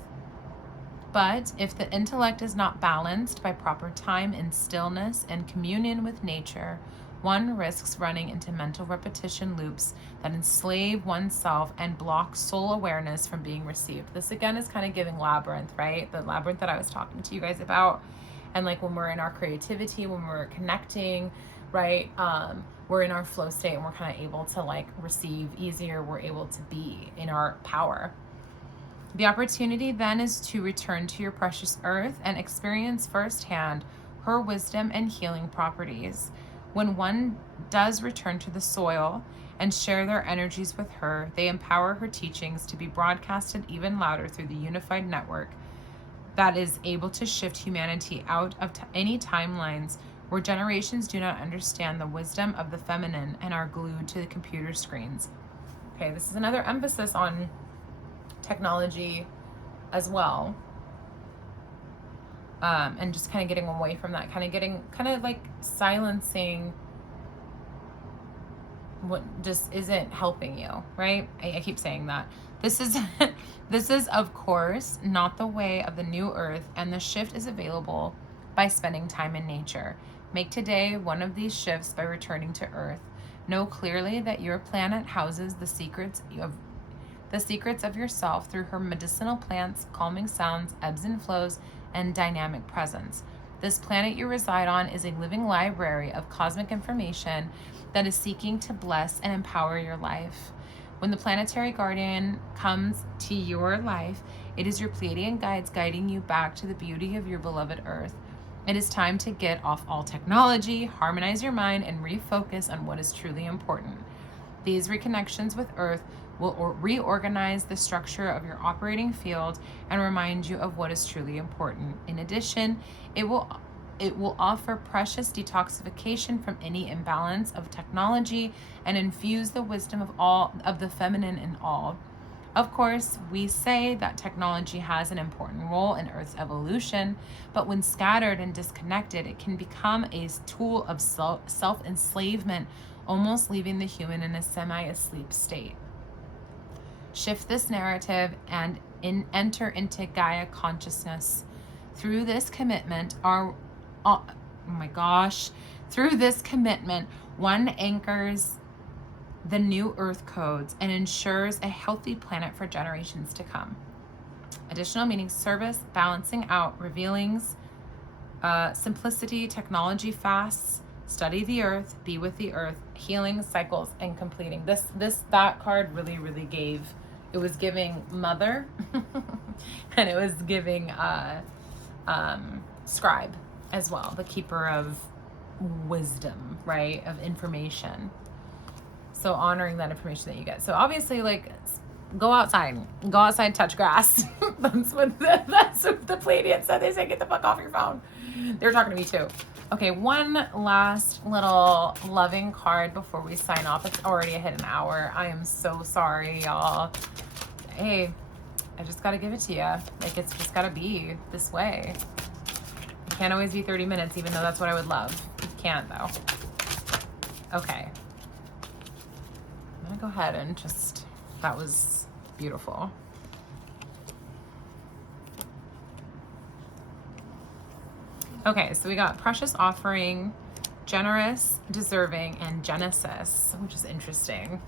But if the intellect is not balanced by proper time in stillness and communion with nature, one risks running into mental repetition loops that enslave oneself and block soul awareness from being received. This again is kind of giving labyrinth, right? The labyrinth that I was talking to you guys about. And like when we're in our creativity, when we're connecting, right? We're in our flow state and we're kind of able to like receive easier. We're able to be in our power. The opportunity then is to return to your precious earth and experience firsthand her wisdom and healing properties. When one does return to the soil and share their energies with her, they empower her teachings to be broadcasted even louder through the unified network that is able to shift humanity out of any timelines where generations do not understand the wisdom of the feminine and are glued to the computer screens. Okay, this is another emphasis on technology as well. And just kind of getting away from that, kind of like silencing what just isn't helping you, right? I keep saying that. This is of course not the way of the new earth, and the shift is available by spending time in nature. Make today one of these shifts by returning to earth. Know clearly that your planet houses the secrets of yourself through her medicinal plants, calming sounds, ebbs and flows, and dynamic presence. This planet you reside on is a living library of cosmic information that is seeking to bless and empower your life. When the planetary guardian comes to your life, it is your Pleiadian guides guiding you back to the beauty of your beloved earth. It is time to get off all technology, harmonize your mind, and refocus on what is truly important. These reconnections with earth will reorganize the structure of your operating field and remind you of what is truly important. In addition, it will offer precious detoxification from any imbalance of technology and infuse the wisdom of the feminine in all. Of course, we say that technology has an important role in Earth's evolution, but when scattered and disconnected, it can become a tool of self-enslavement, almost leaving the human in a semi-asleep state. Shift this narrative and enter into Gaia consciousness. Through this commitment, oh my gosh, through this commitment, one anchors the new earth codes and ensures a healthy planet for generations to come. Additional meaning: service, balancing out, revealings, simplicity, technology fasts, study the earth, be with the earth, healing, cycles, and completing. That card really gave, it was giving mother and it was giving scribe as well, the keeper of wisdom, right, of information. So honoring that information that you get. So obviously, like, go outside, touch grass. That's what the Pleiadians said. They said, get the fuck off your phone. They're talking to me too. Okay, one last little loving card before we sign off. It's already hit an hour. I am so sorry, y'all. Hey, I just got to give it to you. Like, it's just got to be this way. It can't always be 30 minutes, even though that's what I would love. It can't, though. Okay. I'm going to go ahead and just, that was beautiful. Okay, so we got precious offering, generous, deserving, and Genesis, which is interesting.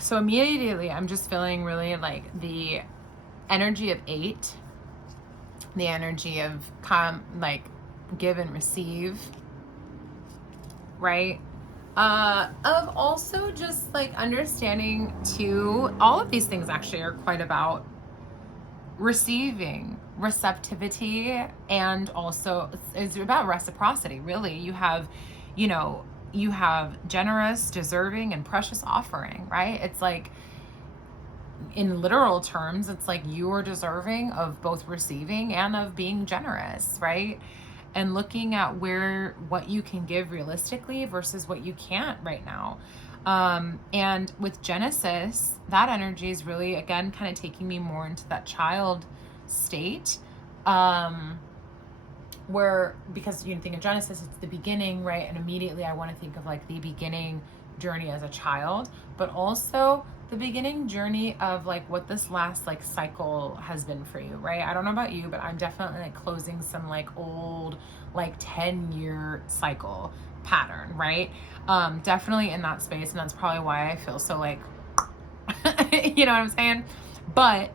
So immediately I'm just feeling really like the energy of 8, the energy of like give and receive, right? Of also just like understanding too, all of these things actually are quite about receiving, receptivity, and also it's about reciprocity, really. You have, you have generous, deserving, and precious offering, right? It's like, in literal terms, it's like you are deserving of both receiving and of being generous, right? And looking at what you can give realistically versus what you can't right now. And with Genesis, that energy is really, again, kind of taking me more into that child state, where, because you think of Genesis, it's the beginning, right? And immediately I want to think of like the beginning journey as a child, but also the beginning journey of like what this last like cycle has been for you, right? I don't know about you, but I'm definitely like closing some like old like 10-year cycle pattern, right? Definitely in that space, and that's probably why I feel so like you know what I'm saying? But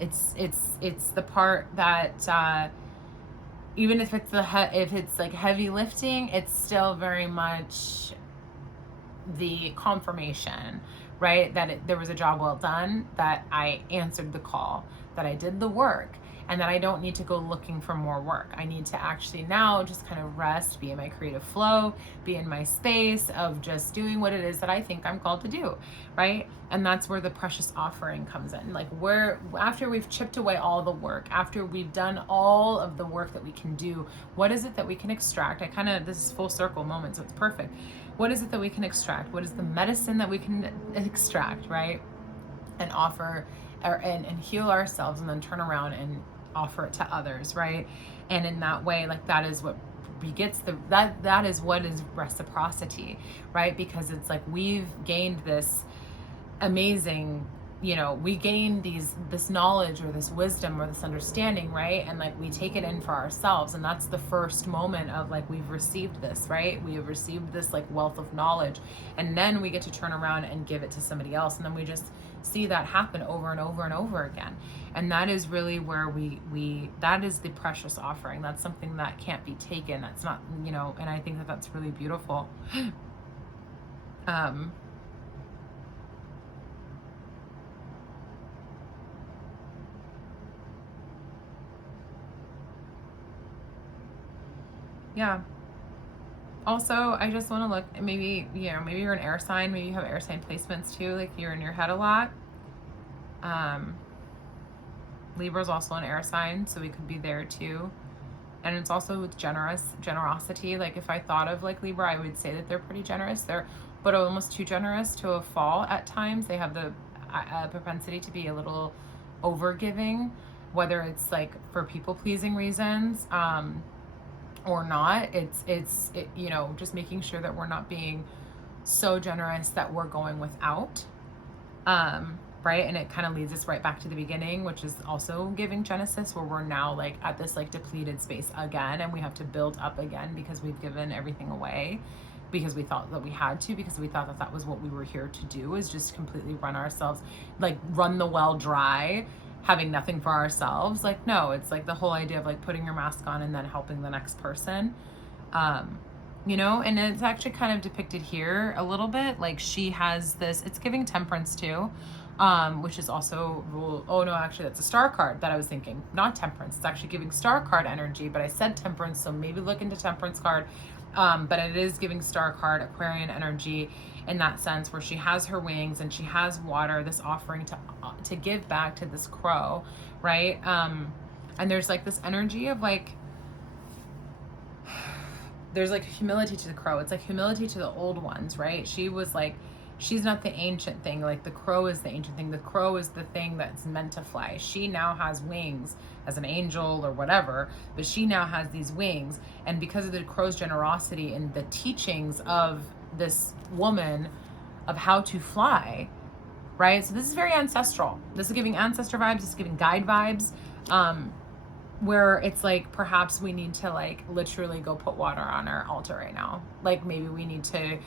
it's the part that even if it's if it's like heavy lifting, it's still very much the confirmation, right? That there was a job well done, that I answered the call, that I did the work, and that I don't need to go looking for more work. I need to actually now just kind of rest, be in my creative flow, be in my space of just doing what it is that I think I'm called to do, right? And that's where the precious offering comes in. Like, after we've chipped away all the work, after we've done all of the work that we can do, what is it that we can extract? This is full circle moment, so it's perfect. What is it that we can extract? What is the medicine that we can extract, right? And offer and heal ourselves, and then turn around and offer it to others, right? And in that way, like, that is what begets that is what is reciprocity, right? Because it's like we've gained this amazing, we gain this knowledge or this wisdom or this understanding, right? And like we take it in for ourselves, and that's the first moment of like we've received this, right? We have received this like wealth of knowledge, and then we get to turn around and give it to somebody else, and then we just see that happen over and over and over again. And that is really where we that is the precious offering. That's something that can't be taken. That's not, and I think that that's really beautiful. Yeah. Also, I just want to look, maybe you're an air sign, maybe you have air sign placements too, like you're in your head a lot. Libra is also an air sign, so we could be there too. And it's also with generosity. Like, if I thought of like Libra, I would say that they're pretty generous. They're but almost too generous to a fault at times. They have the propensity to be a little over giving, whether it's like for people pleasing reasons, or not. You know, just making sure that we're not being so generous that we're going without. Right? And it kind of leads us right back to the beginning, which is also giving Genesis, where we're now like at this like depleted space again, and we have to build up again because we've given everything away, because we thought that we had to, because we thought that that was what we were here to do, is just completely run ourselves, like run the well dry, having nothing for ourselves. Like, no, it's like the whole idea of like putting your mask on and then helping the next person. You know, and it's actually kind of depicted here a little bit. Like she has this, it's giving temperance too, which is also rule. Oh no, actually that's a star card that I was thinking, not temperance. It's actually giving star card energy, but I said temperance, so maybe look into temperance card. But it is giving star card Aquarian energy in that sense, where she has her wings and she has water, this offering to give back to this crow, right? And there's like this energy of like, there's like humility to the crow. It's like humility to the old ones, right? She was like, she's not the ancient thing. Like the crow is the ancient thing. The crow is the thing that's meant to fly. She now has wings as an angel or whatever, but she now has these wings. And because of the crow's generosity and the teachings of this woman of how to fly, right? So this is very ancestral. This is giving ancestor vibes. This is giving guide vibes. Where it's like, perhaps we need to like literally go put water on our altar right now. Like maybe we need to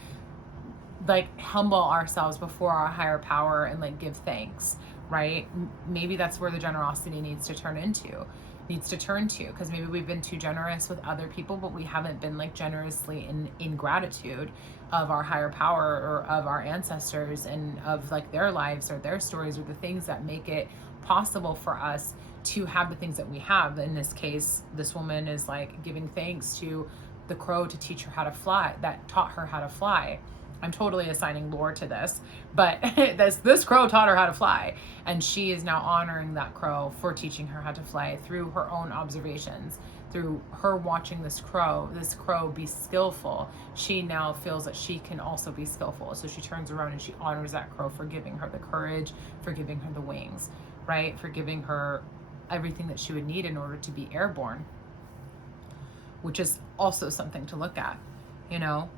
like humble ourselves before our higher power and like give thanks, right? Maybe that's where the generosity needs to turn to, because maybe we've been too generous with other people, but we haven't been like generously in gratitude of our higher power or of our ancestors and of like their lives or their stories or the things that make it possible for us to have the things that we have. In this case, this woman is like giving thanks to the crow to teach her how to fly, that taught her how to fly. I'm totally assigning lore to this, but this crow taught her how to fly, and she is now honoring that crow for teaching her how to fly through her own observations, through her watching this crow be skillful. She now feels that she can also be skillful, so she turns around and she honors that crow for giving her the courage, for giving her the wings, right, for giving her everything that she would need in order to be airborne, which is also something to look at, you know.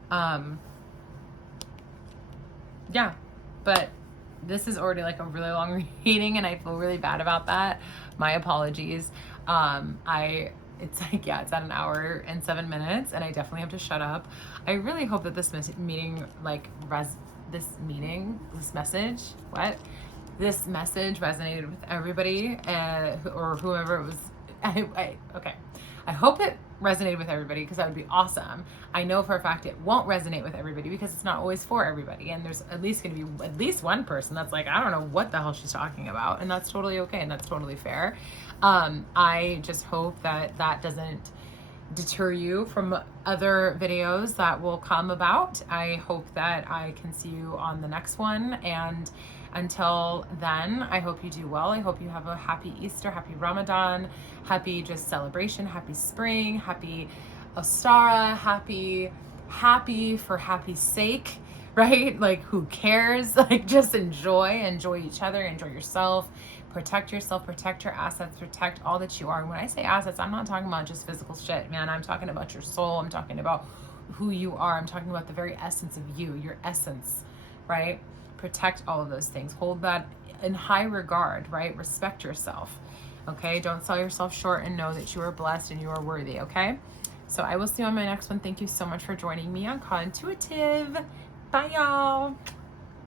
Yeah, but this is already like a really long reading and I feel really bad about that. My apologies. It's like, yeah, it's at 1 hour and 7 minutes and I definitely have to shut up. I really hope that this meeting, like this message resonated with everybody, or whoever it was. Okay. I hope it resonated with everybody, because that would be awesome. I know for a fact it won't resonate with everybody because it's not always for everybody. And there's at least going to be at least one person that's like, I don't know what the hell she's talking about. And that's totally okay. And that's totally fair. I just hope that that doesn't deter you from other videos that will come about. I hope that I can see you on the next one. And until then, I hope you do well. I hope you have a happy Easter, happy Ramadan, happy just celebration, happy spring, happy Ostara, happy for happy's sake, right? Like, who cares? Like, just enjoy each other, enjoy yourself, protect yourself, protect your assets, protect all that you are. And when I say assets, I'm not talking about just physical shit, man. I'm talking about your soul. I'm talking about who you are. I'm talking about the very essence of you, your essence, right? Protect all of those things. Hold that in high regard, right? Respect yourself, okay? Don't sell yourself short, and know that you are blessed and you are worthy, okay? So I will see you on my next one. Thank you so much for joining me on Contuitive. Bye, y'all.